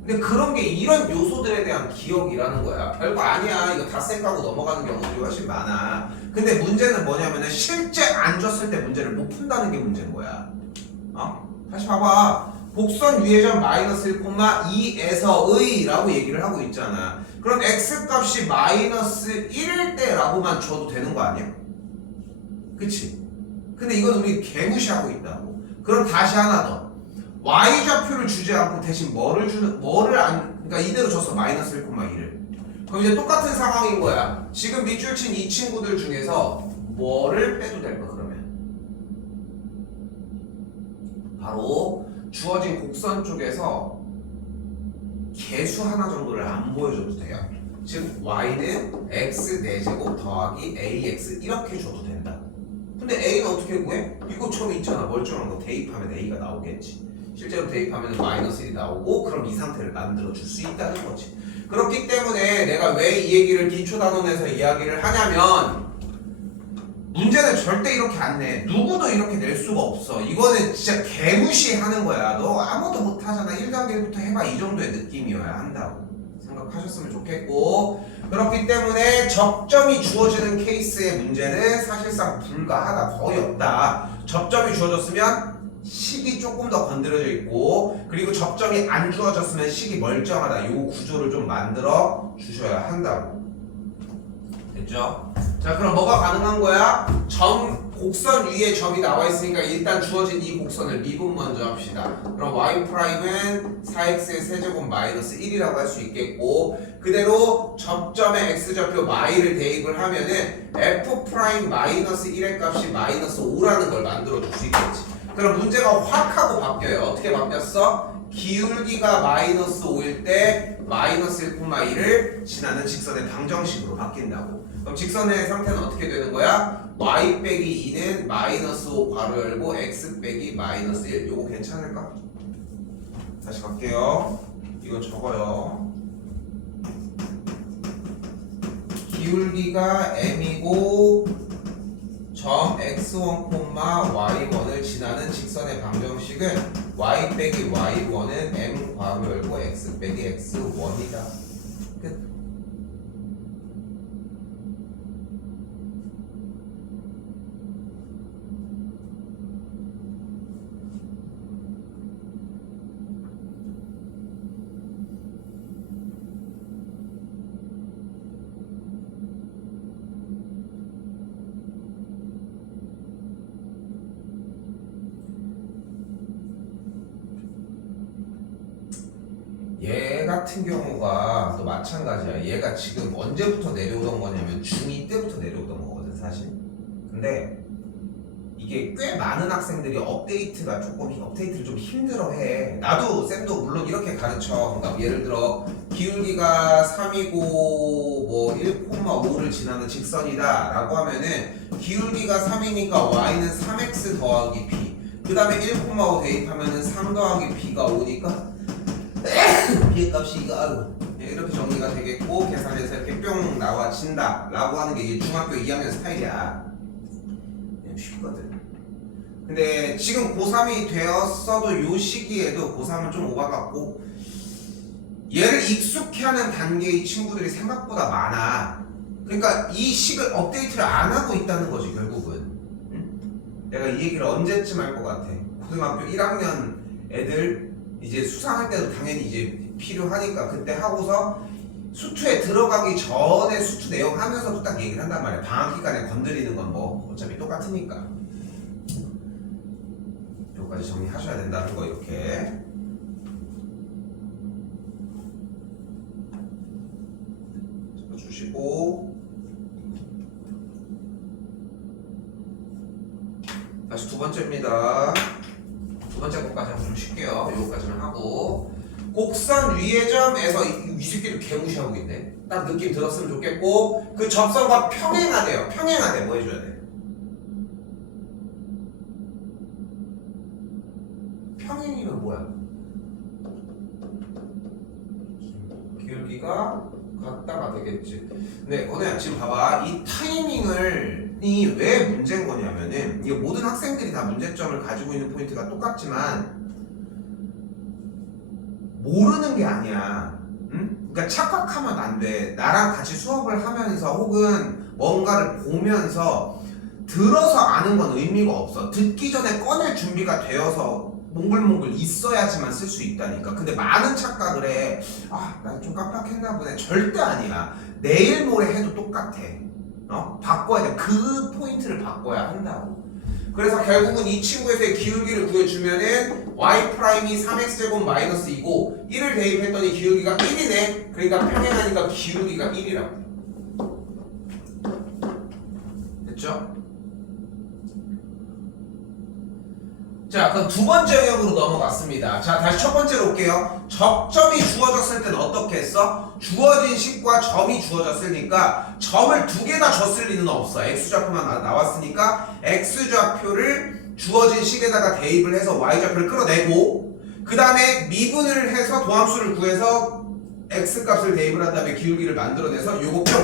근데 그런 게 이런 요소들에 대한 기억이라는 거야. 별거 아니야. 이거 다 쌩까고 넘어가는 경우들이 훨씬 많아. 근데 문제는 뭐냐면은 실제 안 줬을 때 문제를 못 푼다는 게 문제인 거야. 다시 봐봐. 곡선 위의 점 마이너스 1,2에서의 라고 얘기를 하고 있잖아. 그럼 x값이 마이너스 1일 때 라고만 줘도 되는 거 아니야? 그치? 근데 이건 우리 개무시하고 있다고. 그럼 다시 하나 더. y좌표를 주지 않고 대신 그러니까 이대로 줬어. 마이너스 1,1을. 그럼 이제 똑같은 상황인 거야. 지금 밑줄 친 이 친구들 중에서 뭐를 빼도 될까 그러면? 바로 주어진 곡선 쪽에서 개수 하나 정도를 안 보여줘도 돼요. 즉 y는 x 4제곱 더하기 ax 이렇게 줘도 된다. 근데 a는 어떻게 구해? 이거처럼 있잖아. 멀쩡한 거 대입하면 a가 나오겠지. 실제로 대입하면 마이너스 1이 나오고 그럼 이 상태를 만들어 줄 수 있다는 거지. 그렇기 때문에 내가 왜 이 얘기를 기초단원에서 이야기를 하냐면 문제는 절대 이렇게 안 내. 누구도 이렇게 낼 수가 없어. 이거는 진짜 개무시하는 거야. 너 아무도 못하잖아. 1단계부터 해봐. 이 정도의 느낌이어야 한다고 생각하셨으면 좋겠고, 그렇기 때문에 적점이 주어지는 케이스의 문제는 사실상 불가하다. 거의 없다. 접점이 주어졌으면 식이 조금 더 건드려져 있고, 그리고 접점이 안 주어졌으면 식이 멀쩡하다. 요 구조를 좀 만들어 주셔야 한다고. 됐죠? 자, 그럼 뭐가 가능한 거야? 곡선 위에 점이 나와 있으니까 일단 주어진 이 곡선을 미분 먼저 합시다. 그럼 y'은 4x의 세제곱 마이너스 1이라고 할 수 있겠고, 그대로 접점의 x좌표 y를 대입을 하면은 f 프라임 마이너스 1의 값이 마이너스 5라는 걸 만들어 줄 수 있겠지. 그럼 문제가 확 하고 바뀌어요. 어떻게 바뀌었어? 기울기가 마이너스 5일 때 마이너스 1,1을 지나는 직선의 방정식으로 바뀐다고. 그럼 직선의 상태는 어떻게 되는 거야? y 빼기 2는 마이너스 5 괄호 열고 x 빼기 마이너스 1. 요거 괜찮을까? 다시 갈게요. 이거 적어요. 기울기가 m이고 점 x1, y1을 지나는 직선의 방정식은 y 빼기 y1은 m 괄호 열고 x 빼기 x1이다. 끝. 얘 같은 경우가 또 마찬가지야. 얘가 지금 언제부터 내려오던 거냐면 중2 때부터 내려오던 거거든 사실. 근데 이게 꽤 많은 학생들이 업데이트를 좀 힘들어해. 나도 쌤도 물론 이렇게 가르쳐. 그러니까 예를 들어 기울기가 3이고 뭐 1,5를 지나는 직선이다 라고 하면은 기울기가 3이니까 y는 3x 더하기 b, 그 다음에 1,5 대입하면은 3 더하기 b가 5니까 b의 값이 이거 아이고 이렇게 정리가 되겠고, 계산해서 이렇게 뿅 나와진다 라고 하는 게 이게 중학교 2학년 스타일이야. 그냥 쉽거든. 근데 지금 고3이 되었어도 요 시기에도 고3은 좀 오바 같고, 얘를 익숙해하는 단계의 친구들이 생각보다 많아. 그러니까 이 식을 업데이트를 안 하고 있다는 거지 결국은. 응? 내가 이 얘기를 언제쯤 할 것 같아? 고등학교 1학년 애들 이제 수상할 때도 당연히 이제 필요하니까 그때 하고서 수투에 들어가기 전에 수투 내용 하면서도 딱 얘기를 한단 말이야. 방학 기간에 건드리는 건 뭐 어차피 똑같으니까. 여기까지 정리하셔야 된다는 거 이렇게. 주시고 다시 두 번째입니다. 두 번째 것까지는 좀 쉴게요. 요거까지는 하고, 곡선 위의 점에서 이 새끼를 개무시하고 있네. 딱 느낌 들었으면 좋겠고, 그 접선과 평행하대요. 평행하대. 뭐 해줘야 돼? 평행이면 뭐야? 기울기가 같다가 되겠지. 근데 오늘 지금 봐봐. 이 타이밍이 왜 문제인 거냐면은, 이게 모든 학생들이 다 문제점을 가지고 있는 포인트가 똑같지만 모르는 게 아니야. 응? 그러니까 착각하면 안 돼. 나랑 같이 수업을 하면서 혹은 뭔가를 보면서 들어서 아는 건 의미가 없어. 듣기 전에 꺼낼 준비가 되어서 몽글몽글 있어야지만 쓸 수 있다니까. 근데 많은 착각을 해. 아, 나 좀 깜빡했나 보네. 절대 아니야. 내일 모레 해도 똑같아. 바꿔야 돼. 그 포인트를 바꿔야 한다고. 그래서 결국은 이 친구에서의 기울기를 구해주면은 y 프라임이 3x제곱 마이너스 2고 1을 대입했더니 기울기가 1이네. 그러니까 평행하니까 기울기가 1이라고. 됐죠? 자, 그럼 두 번째 영역으로 넘어갔습니다. 자, 다시 첫 번째로 올게요. 접점이 주어졌을 때는 어떻게 했어? 주어진 식과 점이 주어졌으니까 점을 두 개 다 줬을 리는 없어. x좌표만 나왔으니까 x좌표를 주어진 식에다가 대입을 해서 y좌표를 끌어내고, 그 다음에 미분을 해서 도함수를 구해서 x값을 대입을 한 다음에 기울기를 만들어내서 요거 뿅!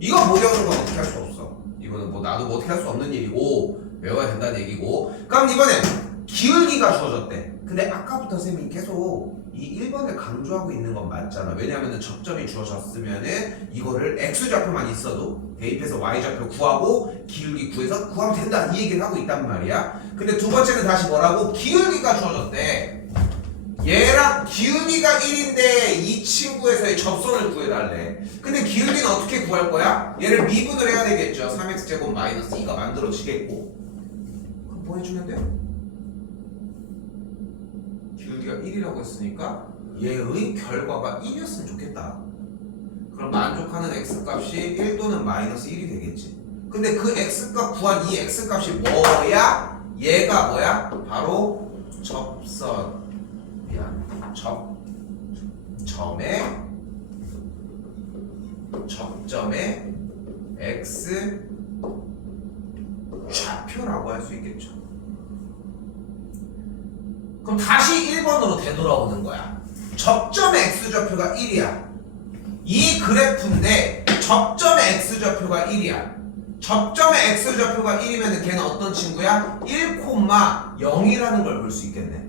이거 못 외우는 건 어떻게 할 수 없어. 이거는 뭐 나도 뭐 어떻게 할 수 없는 일이고 외워야 된다는 얘기고. 그럼 이번엔 기울기가 주어졌대. 근데 아까부터 쌤이 계속 이 1번을 강조하고 있는 건 맞잖아. 왜냐면은 접점이 주어졌으면은 이거를 x좌표만 있어도 대입해서 y좌표 구하고 기울기 구해서 구하면 된다 이 얘기를 하고 있단 말이야. 근데 두 번째는 다시 뭐라고? 기울기가 주어졌대. 얘랑 기울기가 1인데 이 친구에서의 접선을 구해달래. 근데 기울기는 어떻게 구할 거야? 얘를 미분을 해야 되겠죠. 3x제곱 마이너스 2가 만들어지겠고. 그럼 뭐 해주면 돼? 기울기가 1이라고 했으니까 얘의 결과가 1이었으면 좋겠다. 그럼 만족하는 x값이 1 또는 마이너스 1이 되겠지. 근데 그 x값 구한 이 x값이 뭐야? 얘가 뭐야? 바로 접점의 x 좌표라고 할 수 있겠죠. 그럼 다시 1번으로 되돌아오는 거야. 접점의 x좌표가 1이야. 이 그래프인데 접점의 x좌표가 1이야. 접점의 x좌표가 1이면 걔는 어떤 친구야? 1,0이라는 걸 볼 수 있겠네.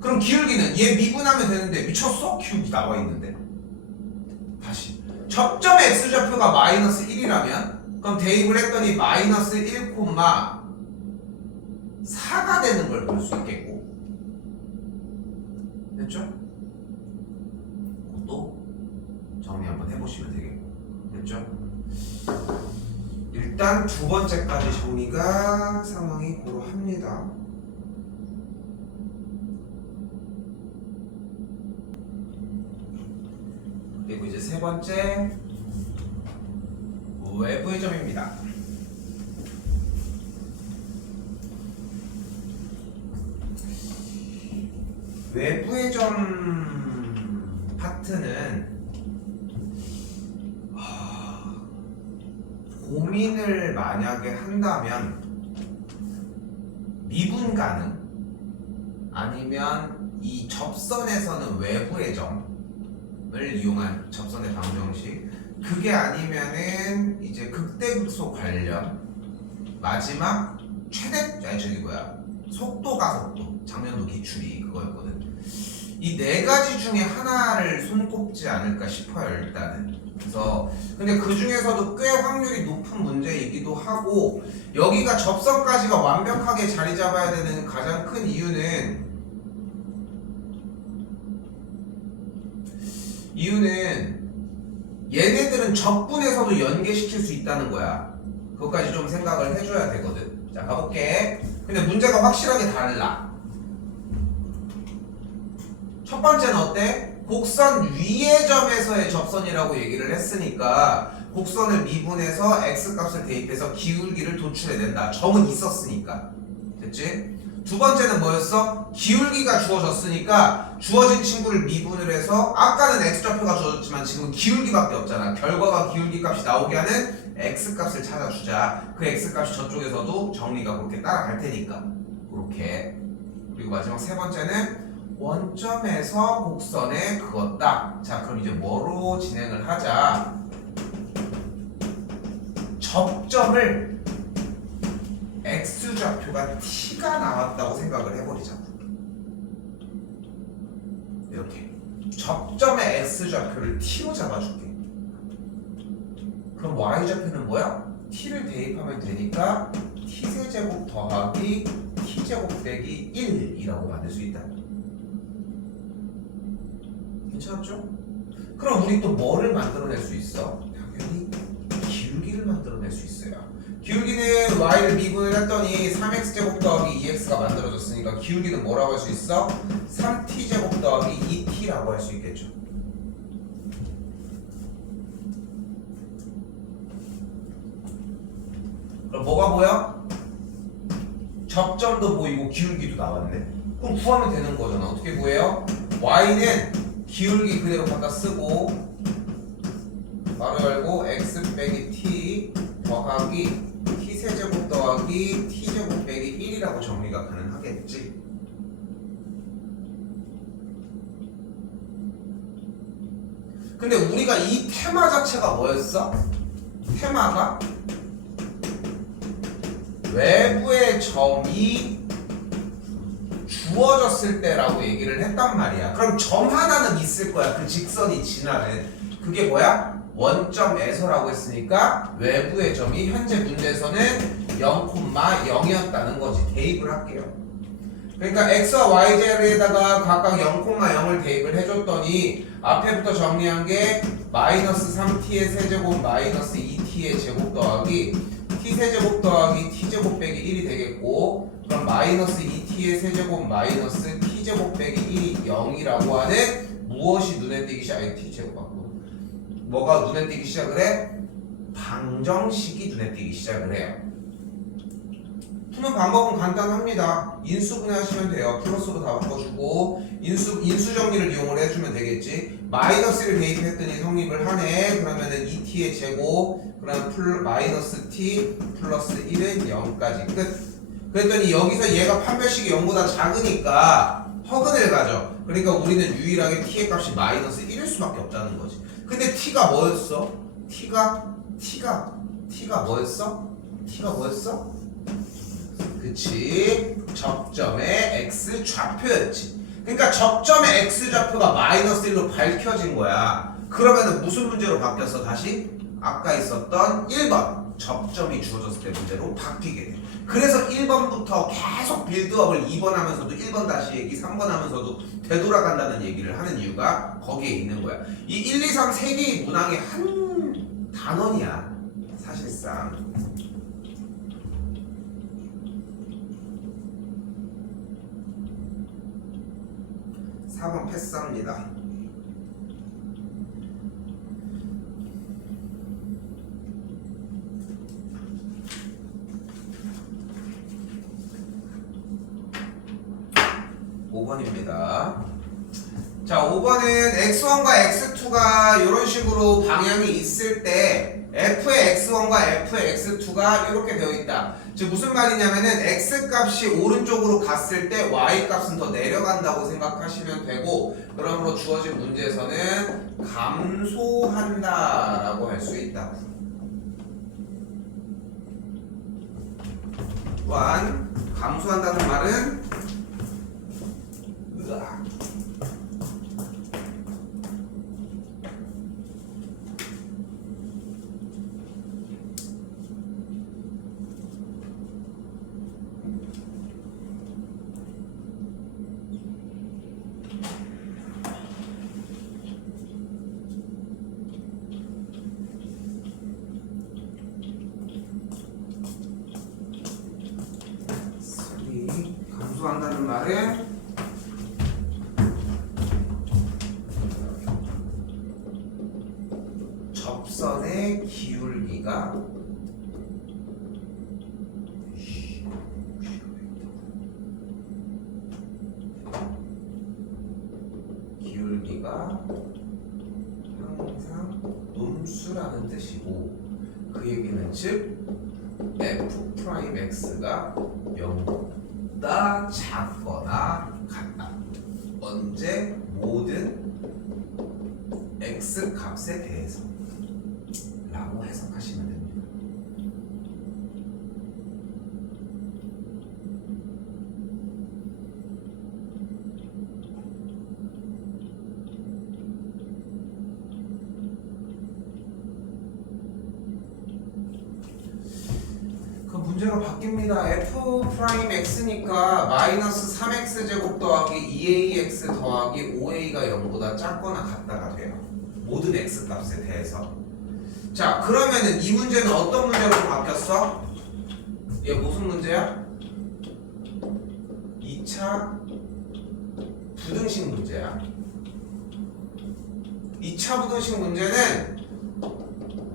그럼 기울기는 얘 미분하면 되는데 미쳤어? 기울기 나와 있는데. 다시 접점의 x좌표가 마이너스 1이라면 그럼 대입을 했더니 마이너스 1,4가 되는 걸 볼 수 있겠고. 됐죠? 그것도 정리 한번 해보시면 되겠고. 됐죠? 일단 두 번째까지 정리가 상황이 고루합니다. 그리고 이제 세 번째 외부의 점입니다. 외부의 점 파트는 고민을 만약에 한다면 미분 가능 아니면 이 접선에서는 외부의 점을 이용한 접선의 방정식, 그게 아니면은 이제 극대극소 관련 마지막 속도 가속도 작년도 기출이 그거였거든. 이 네 가지 중에 하나를 손꼽지 않을까 싶어요 일단은. 그래서 근데 그 중에서도 꽤 확률이 높은 문제이기도 하고, 여기가 접선까지가 완벽하게 자리 잡아야 되는 가장 큰 이유는 얘네들은 적분에서도 연계시킬 수 있다는 거야. 그것까지 좀 생각을 해줘야 되거든. 자, 가볼게. 근데 문제가 확실하게 달라. 첫 번째는 어때? 곡선 위의 점에서의 접선이라고 얘기를 했으니까 곡선을 미분해서 x값을 대입해서 기울기를 도출해낸다. 점은 있었으니까. 됐지? 두 번째는 뭐였어? 기울기가 주어졌으니까 주어진 친구를 미분을 해서, 아까는 x좌표가 주어졌지만 지금은 기울기밖에 없잖아. 결과가 기울기 값이 나오게 하는 x값을 찾아주자. 그 x값이 저쪽에서도 정리가 그렇게 따라갈 테니까. 그렇게. 그리고 마지막 세 번째는 원점에서 곡선에 그었다. 자, 그럼 이제 뭐로 진행을 하자? 접점을 x좌표가 t가 나왔다고 생각을 해버리자. 이렇게 접점의 x좌표를 t로 잡아줄게. 그럼 y좌표는 뭐야? t를 대입하면 되니까 t세제곱 더하기 t제곱 빼기 1이라고 만들 수 있다. 괜찮았죠? 그럼 우리 또 뭐를 만들어낼 수 있어? 당연히 기울기를 만들어낼 수 있어요. 기울기는 y를 미분을 했더니 3x제곱 더하기 2x가 만들어졌으니까 기울기는 뭐라고 할 수 있어? 3t제곱 더하기 2t라고 할 수 있겠죠. 그럼 뭐가 보여? 접점도 보이고 기울기도 나왔네. 그럼 구하면 되는 거잖아. 어떻게 구해요? y는 기울기 그대로 갖다 쓰고 바로 열고 x 빼기 t 더하기 t세제곱 더하기 t제곱 빼기 1이라고 정리가 가능하겠지. 근데 우리가 이 테마 자체가 뭐였어? 테마가 외부의 점이 주어졌을 때라고 얘기를 했단 말이야. 그럼 점 하나는 있을 거야. 그 직선이 지나는. 그게 뭐야? 원점에서라고 했으니까 외부의 점이 현재 문제에서는 0,0이었다는 거지. 대입을 할게요. 그러니까 x와 y자리에다가 각각 0,0을 대입을 해줬더니 앞에부터 정리한 게 마이너스 3t의 세제곱 마이너스 2t의 제곱 더하기 t세제곱 더하기 t제곱 빼기 1이 되겠고, 그럼 마이너스 2t의 세제곱 마이너스 t제곱 빼기 1이 0이라고 하는 무엇이 눈에 띄기 시작? t제곱 받고 뭐가 눈에 띄기 시작을 해? 방정식이 눈에 띄기 시작을 해요. 푸는 방법은 간단합니다. 인수분해하시면 돼요. 플러스로 다 바꿔주고 인수 정리를 이용을 해주면 되겠지. 마이너스를 대입했더니 성립을 하네. 그러면은 2t의 제곱 그럼 마이너스 t 플러스 1은 0까지 끝. 그랬더니 여기서 얘가 판별식이 0보다 작으니까 허근을 가져. 그러니까 우리는 유일하게 t의 값이 마이너스 1일 수밖에 없다는 거지. 근데 t가 뭐였어? t가 뭐였어? 그치? 접점의 x 좌표였지. 그러니까 접점의 x 좌표가 마이너스 1로 밝혀진 거야. 그러면은 무슨 문제로 바뀌었어? 다시 아까 있었던 1번 접점이 주어졌을 때 문제로 바뀌게 돼. 그래서 1번부터 계속 빌드업을 2번 하면서도 1번 다시 얘기 3번 하면서도 되돌아간다는 얘기를 하는 이유가 거기에 있는 거야. 이 1, 2, 3 세 개의 문항의 한 단원이야 사실상. 4번 패스합니다. 자, 5번은 x1과 x2가 이런 식으로 방향이 있을 때 f의 x1과 f의 x2가 이렇게 되어 있다. 즉 무슨 말이냐면은 x 값이 오른쪽으로 갔을 때 y 값은 더 내려간다고 생각하시면 되고, 그러므로 주어진 문제에서는 감소한다라고 할 수 있다. 또한 감소한다는 말은 감소한다는 말은 접선의 기울기가 항상 음수라는 뜻이고, 그 얘기는 즉 f'x가 0보다 작거나 같다. 언제? 모든 x 값에 대해서 라고 해석하시면 됩니다. 문제가 바뀝니다. f'x니까 마이너스 3x 제곱 더하기 2ax 더하기 5a가 0보다 작거나 같다가 돼요. 모든 x 값에 대해서. 자, 그러면은 이 문제는 어떤 문제로 바뀌었어? 얘 무슨 문제야? 2차 부등식 문제야. 2차 부등식 문제는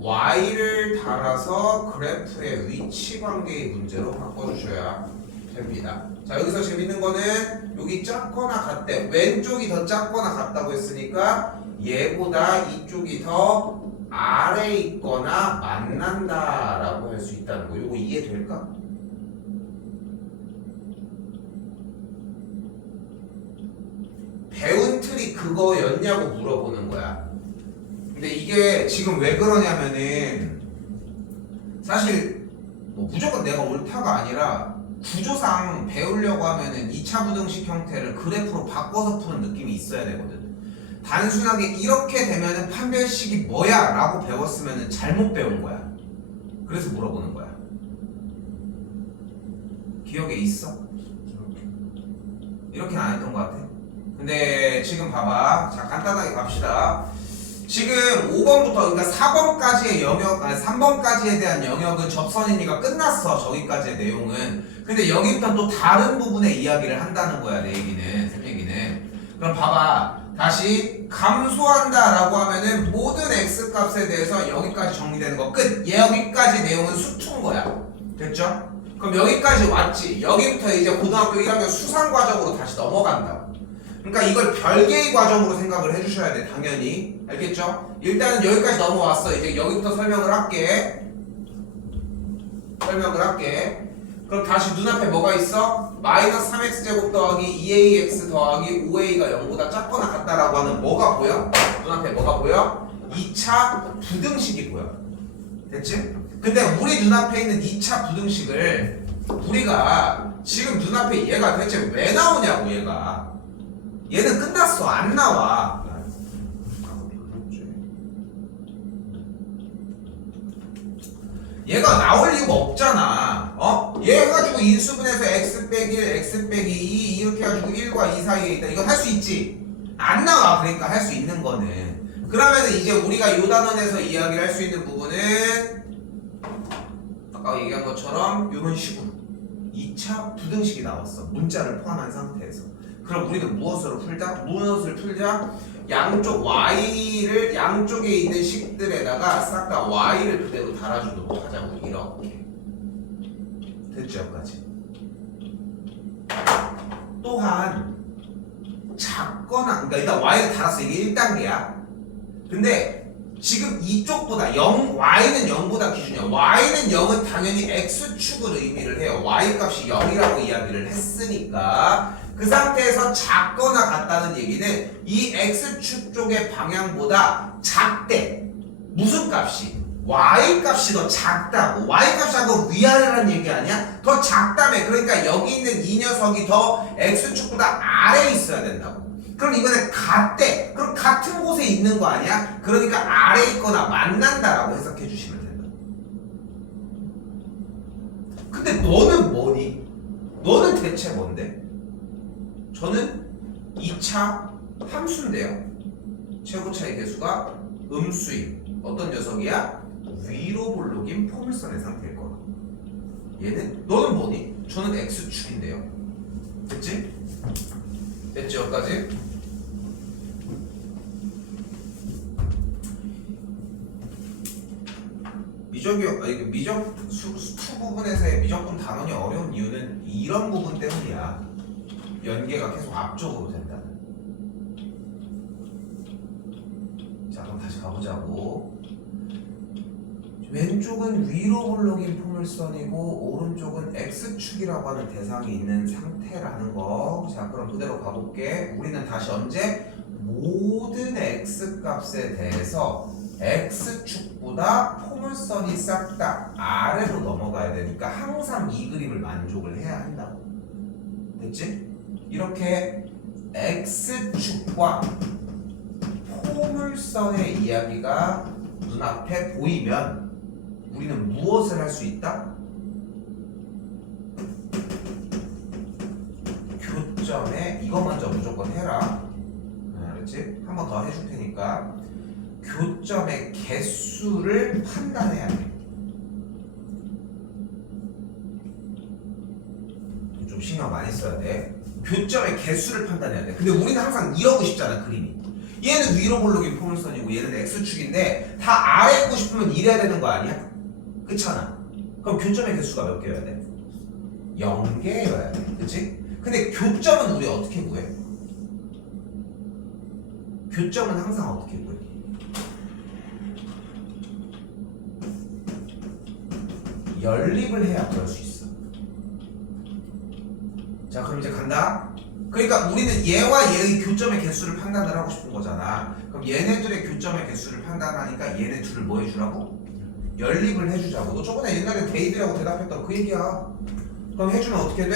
y를 달아서 그래프의 위치 관계의 문제로 바꿔주셔야 됩니다. 자, 여기서 재밌는 거는 여기 작거나 같대. 왼쪽이 더 작거나 같다고 했으니까 얘보다 이쪽이 더 아래에 있거나 만난다라고 할 수 있다는 거. 이거 이해될까? 배운 틀이 그거였냐고 물어보는 거야. 근데 이게 지금 왜 그러냐면은 사실 뭐 무조건 내가 옳다가 아니라 구조상 배우려고 하면은 2차 부등식 형태를 그래프로 바꿔서 푸는 느낌이 있어야 되거든. 단순하게 이렇게 되면은 판별식이 뭐야? 라고 배웠으면은 잘못 배운 거야. 그래서 물어보는 거야. 기억에 있어? 이렇게는 안 했던 것 같아. 근데 지금 봐봐. 자, 간단하게 갑시다. 지금 5번부터 그러니까 4번까지의 영역, 아니 3번까지에 대한 영역은 접선이니까 끝났어. 저기까지의 내용은. 근데 여기부터 또 다른 부분의 이야기를 한다는 거야. 내 얘기는, 쌤 얘기는. 그럼 봐봐. 다시 감소한다 라고 하면은 모든 x 값에 대해서 여기까지 정리되는 거 끝. 여기까지 내용은 수투인 거야. 됐죠? 그럼 여기까지 왔지. 여기부터 이제 고등학교 1학년 수상 과정으로 다시 넘어간다. 그러니까 이걸 별개의 과정으로 생각을 해주셔야 돼. 당연히. 알겠죠? 일단은 여기까지 넘어왔어. 이제 여기부터 설명을 할게. 그럼 다시 눈앞에 뭐가 있어? 마이너스 3x제곱 더하기 2ax 더하기 5a가 0보다 작거나 같다라고 하는 뭐가 보여? 눈앞에 뭐가 보여? 2차 부등식이 보여. 됐지? 근데 우리 눈앞에 있는 2차 부등식을 우리가 지금 눈앞에 얘가 대체 왜 나오냐고. 얘는 끝났어. 안 나와. 얘가 나올 이유가 없잖아. 얘 해가지고 인수분해서 x 빼기 1, x 빼기 2 이렇게 해가지고 1과 2 사이에 있다. 이거 할 수 있지? 안 나와. 그러니까 할 수 있는 거는. 그러면 이제 우리가 요 단원에서 이야기를 할 수 있는 부분은 아까 얘기한 것처럼 이런 식으로 2차 부등식이 나왔어. 문자를 포함한 상태에서. 그럼 우리는 무엇을 풀자? 양쪽 y를 양쪽에 있는 식들에다가 싹 다 y를 그대로 달아주도록 하자고. 이렇게. 됐죠? 여기까지. 또한 작거나 그러니까 일단 y를 달았어. 이게 1단계야. 근데 지금 이쪽보다 y는 0보다 기준이야. y는 0은 당연히 x축을 의미를 해요. y 값이 0이라고 이야기를 했으니까 그 상태에서 작거나 같다는 얘기는 이 x축 쪽의 방향보다 작대. 무슨 값이? y 값이 더 작다고. y 값하고 위아래라는 얘기 아니야? 더 작다며. 그러니까 여기 있는 이 녀석이 더 x축보다 아래에 있어야 된다고. 그럼 이번에 같대. 그럼 같은 곳에 있는 거 아니야? 그러니까 아래에 있거나 만난다라고 해석해 주시면 된다. 근데 너는 뭐니? 너는 대체 뭔데? 저는 2차 함수인데요. 최고차의 개수가 음수인 어떤 녀석이야? 위로 볼록인 포물선의 상태일 거야. 얘는 너는 뭐니? 저는 x축인데요. 됐지? 됐지? 여기까지? 미적 수투 부분에서의 미적분 단원이 어려운 이유는 이런 부분 때문이야. 연계가 계속 앞쪽으로 된다는. 자, 그럼 다시 가보자고. 왼쪽은 위로 볼록인 포물선이고 오른쪽은 x축이라고 하는 대상이 있는 상태라는 거. 자, 그럼 그대로 가볼게. 우리는 다시 언제? 모든 x값에 대해서 x축보다 포물선이 싹 다 아래로 넘어가야 되니까 항상 이 그림을 만족을 해야 한다고. 됐지? 이렇게 x축과 포물선의 이야기가 눈앞에 보이면 우리는 무엇을 할 수 있다? 교점에 이거 먼저 무조건 해라. 그렇지? 한 번 더 해줄 테니까 교점의 개수를 판단해야 돼. 좀 신경 많이 써야 돼. 교점의 개수를 판단해야 돼. 근데 우리는 항상 이러고 싶잖아, 그림이. 얘는 위로 볼록인 포물선이고 얘는 x축인데 다 아래 있고 싶으면 이래야 되는 거 아니야? 그렇잖아. 그럼 교점의 개수가 몇 개여야 돼? 0개여야 돼. 그치? 근데 교점은 우리 어떻게 구해? 교점은 항상 어떻게 구해? 연립을 해야 구할 수 있어. 자, 그럼 이제 간다. 그러니까 우리는 얘와 얘의 교점의 개수를 판단을 하고 싶은 거잖아. 그럼 얘네들의 교점의 개수를 판단하니까 얘네 둘을 뭐 해주라고? 연립을 해주자고. 너 저번에 옛날에 데이비라고 대답했던 그 얘기야. 그럼 해주면 어떻게 돼?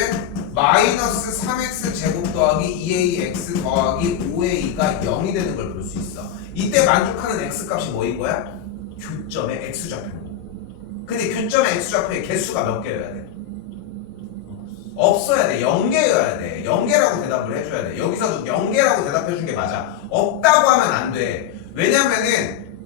마이너스 3x 제곱 더하기 2ax 더하기 5a가 0이 되는 걸 볼 수 있어. 이때 만족하는 x 값이 뭐인 거야? 교점의 x좌표. 근데 교점의 x좌표의 개수가 몇 개여야 돼? 없어야 돼. 0개여야 돼. 0개라고 대답을 해줘야 돼. 여기서도 0개라고 대답해준 게 맞아. 없다고 하면 안 돼. 왜냐면은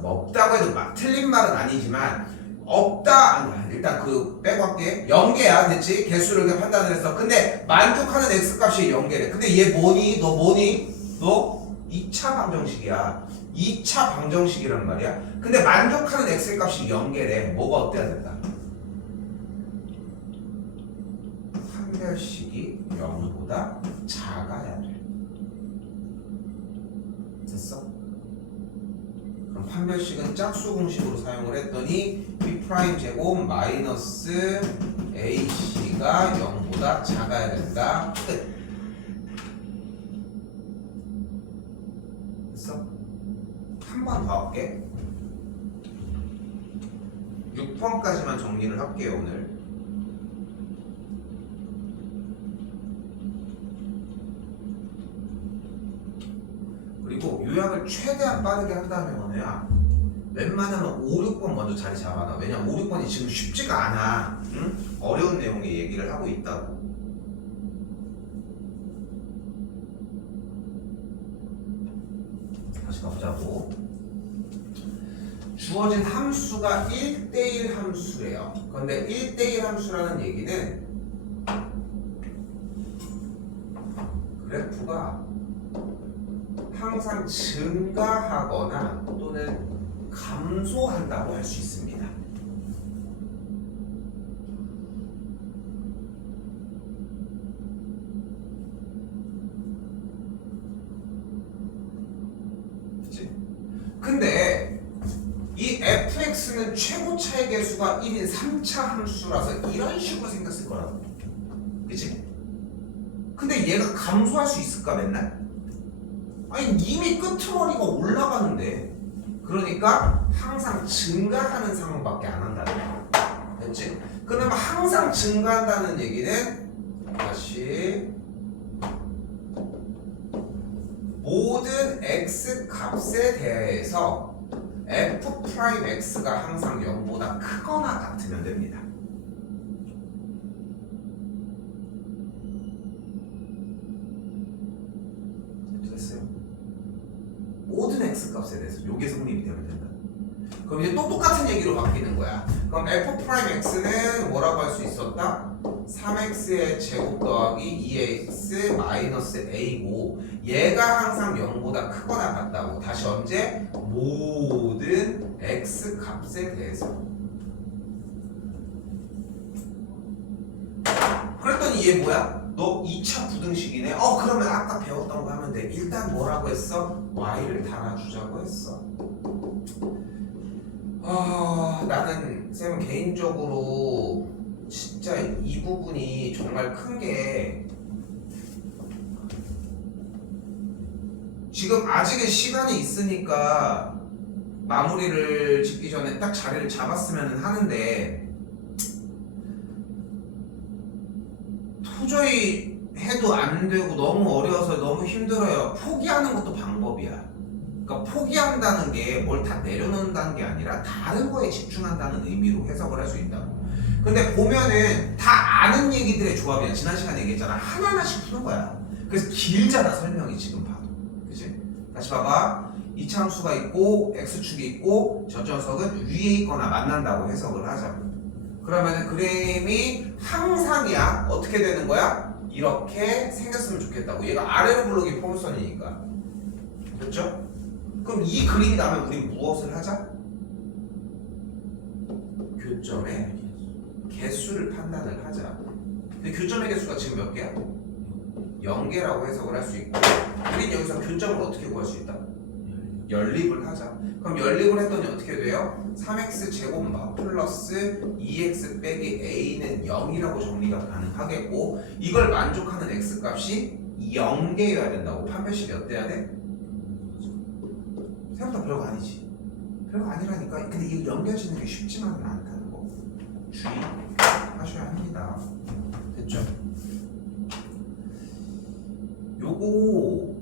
뭐 없다고 해도 막 틀린 말은 아니지만 없다. 일단 그 빼고 할게. 0개야. 됐지? 개수를 그렇게 판단을 했어. 근데 만족하는 x값이 0개래. 근데 얘 뭐니? 너 뭐니? 너 2차 방정식이야. 2차 방정식이란 말이야. 근데 만족하는 x값이 0개래. 뭐가 어때야 된다? 판별식이 0보다 작아야 돼. 됐어? 그럼 판별식은 짝수 공식으로 사용을 했더니 b' 제곱 마이너스 ac가 0보다 작아야 된다. 끝. 됐어? 한 번 더 할게. 6번까지만 정리를 할게요 오늘. 그리고 요약을 최대한 빠르게 한 다음에 뭐냐, 웬만하면 5, 6번 먼저 자리 잡아놔. 왜냐면 5, 6번이 지금 쉽지가 않아. 응? 어려운 내용의 얘기를 하고 있다고. 다시 가보자고. 주어진 함수가 1대1 함수래요. 그런데 1대1 함수라는 얘기는 그래프가 항상 증가하거나 또는 감소한다고 할 수 있습니다. 그치? 근데 이 fx는 최고차의 개수가 1인 3차 함수라서 이런 식으로 생겼을 거라고. 그치? 근데 얘가 감소할 수 있을까 맨날? 아니 이미 끄트머리가 올라가는데. 그러니까 항상 증가하는 상황밖에 안 한다는 거야. 됐지? 그러면 항상 증가한다는 얘기는 다시 모든 x 값에 대해서 f'x가 항상 0보다 크거나 같으면 됩니다. 됐어요? 모든 x값에 대해서 요게 성립이 되면 된다. 그럼 이제 또 똑같은 얘기로 바뀌는 거야. 그럼 f'x는 뭐라고 할 수 있었다? 3x의 제곱 더하기 2x 마이너스 a고 얘가 항상 0보다 크거나 같다고. 다시 언제? 모든 x 값에 대해서. 그랬더니 얘 뭐야? 너 2차 부등식이네? 그러면 아까 배웠던 거 하면 돼. 일단 뭐라고 했어? y를 달아주자고 했어. 나는 쌤은 개인적으로 진짜 이 부분이 정말 큰 게, 지금 아직은 시간이 있으니까 마무리를 짓기 전에 딱 자리를 잡았으면 하는데 도저히 해도 안 되고 너무 어려워서 너무 힘들어요. 포기하는 것도 방법이야. 그러니까 포기한다는 게 뭘 다 내려놓는다는 게 아니라 다른 거에 집중한다는 의미로 해석을 할 수 있다고. 근데 보면은 다 아는 얘기들의 조합이야. 지난 시간에 얘기했잖아. 하나하나씩 푸는 거야. 그래서 길잖아 설명이 지금 봐도. 그치? 다시 봐봐. 이차함수가 있고 x축이 있고 저 녀석은 위에 있거나 만난다고 해석을 하자고. 그러면은 그림이 항상이야. 어떻게 되는 거야? 이렇게 생겼으면 좋겠다고. 얘가 아래로 블록이 포물선이니까. 됐죠? 그럼 이 그림이 나면 우리 무엇을 하자? 교점의 개수를 판단을 하자. 근데 교점의 개수가 지금 몇 개야? 0개라고 해석을 할 수 있고, 우린 여기서 교점을 어떻게 구할 수 있다? 연립을 하자. 그럼 연립을 했더니 어떻게 돼요? 3x 제곱 플러스 2x 빼기 a는 0이라고 정리가 가능하겠고, 이걸 만족하는 x 값이 0개여야 된다고. 판별식이 어때야 돼? 생각보다 별거 아니지. 별거 아니라니까. 근데 이거 연결짓는 게 쉽지만은 않다는 거 주의하셔야 합니다. 됐죠? 요거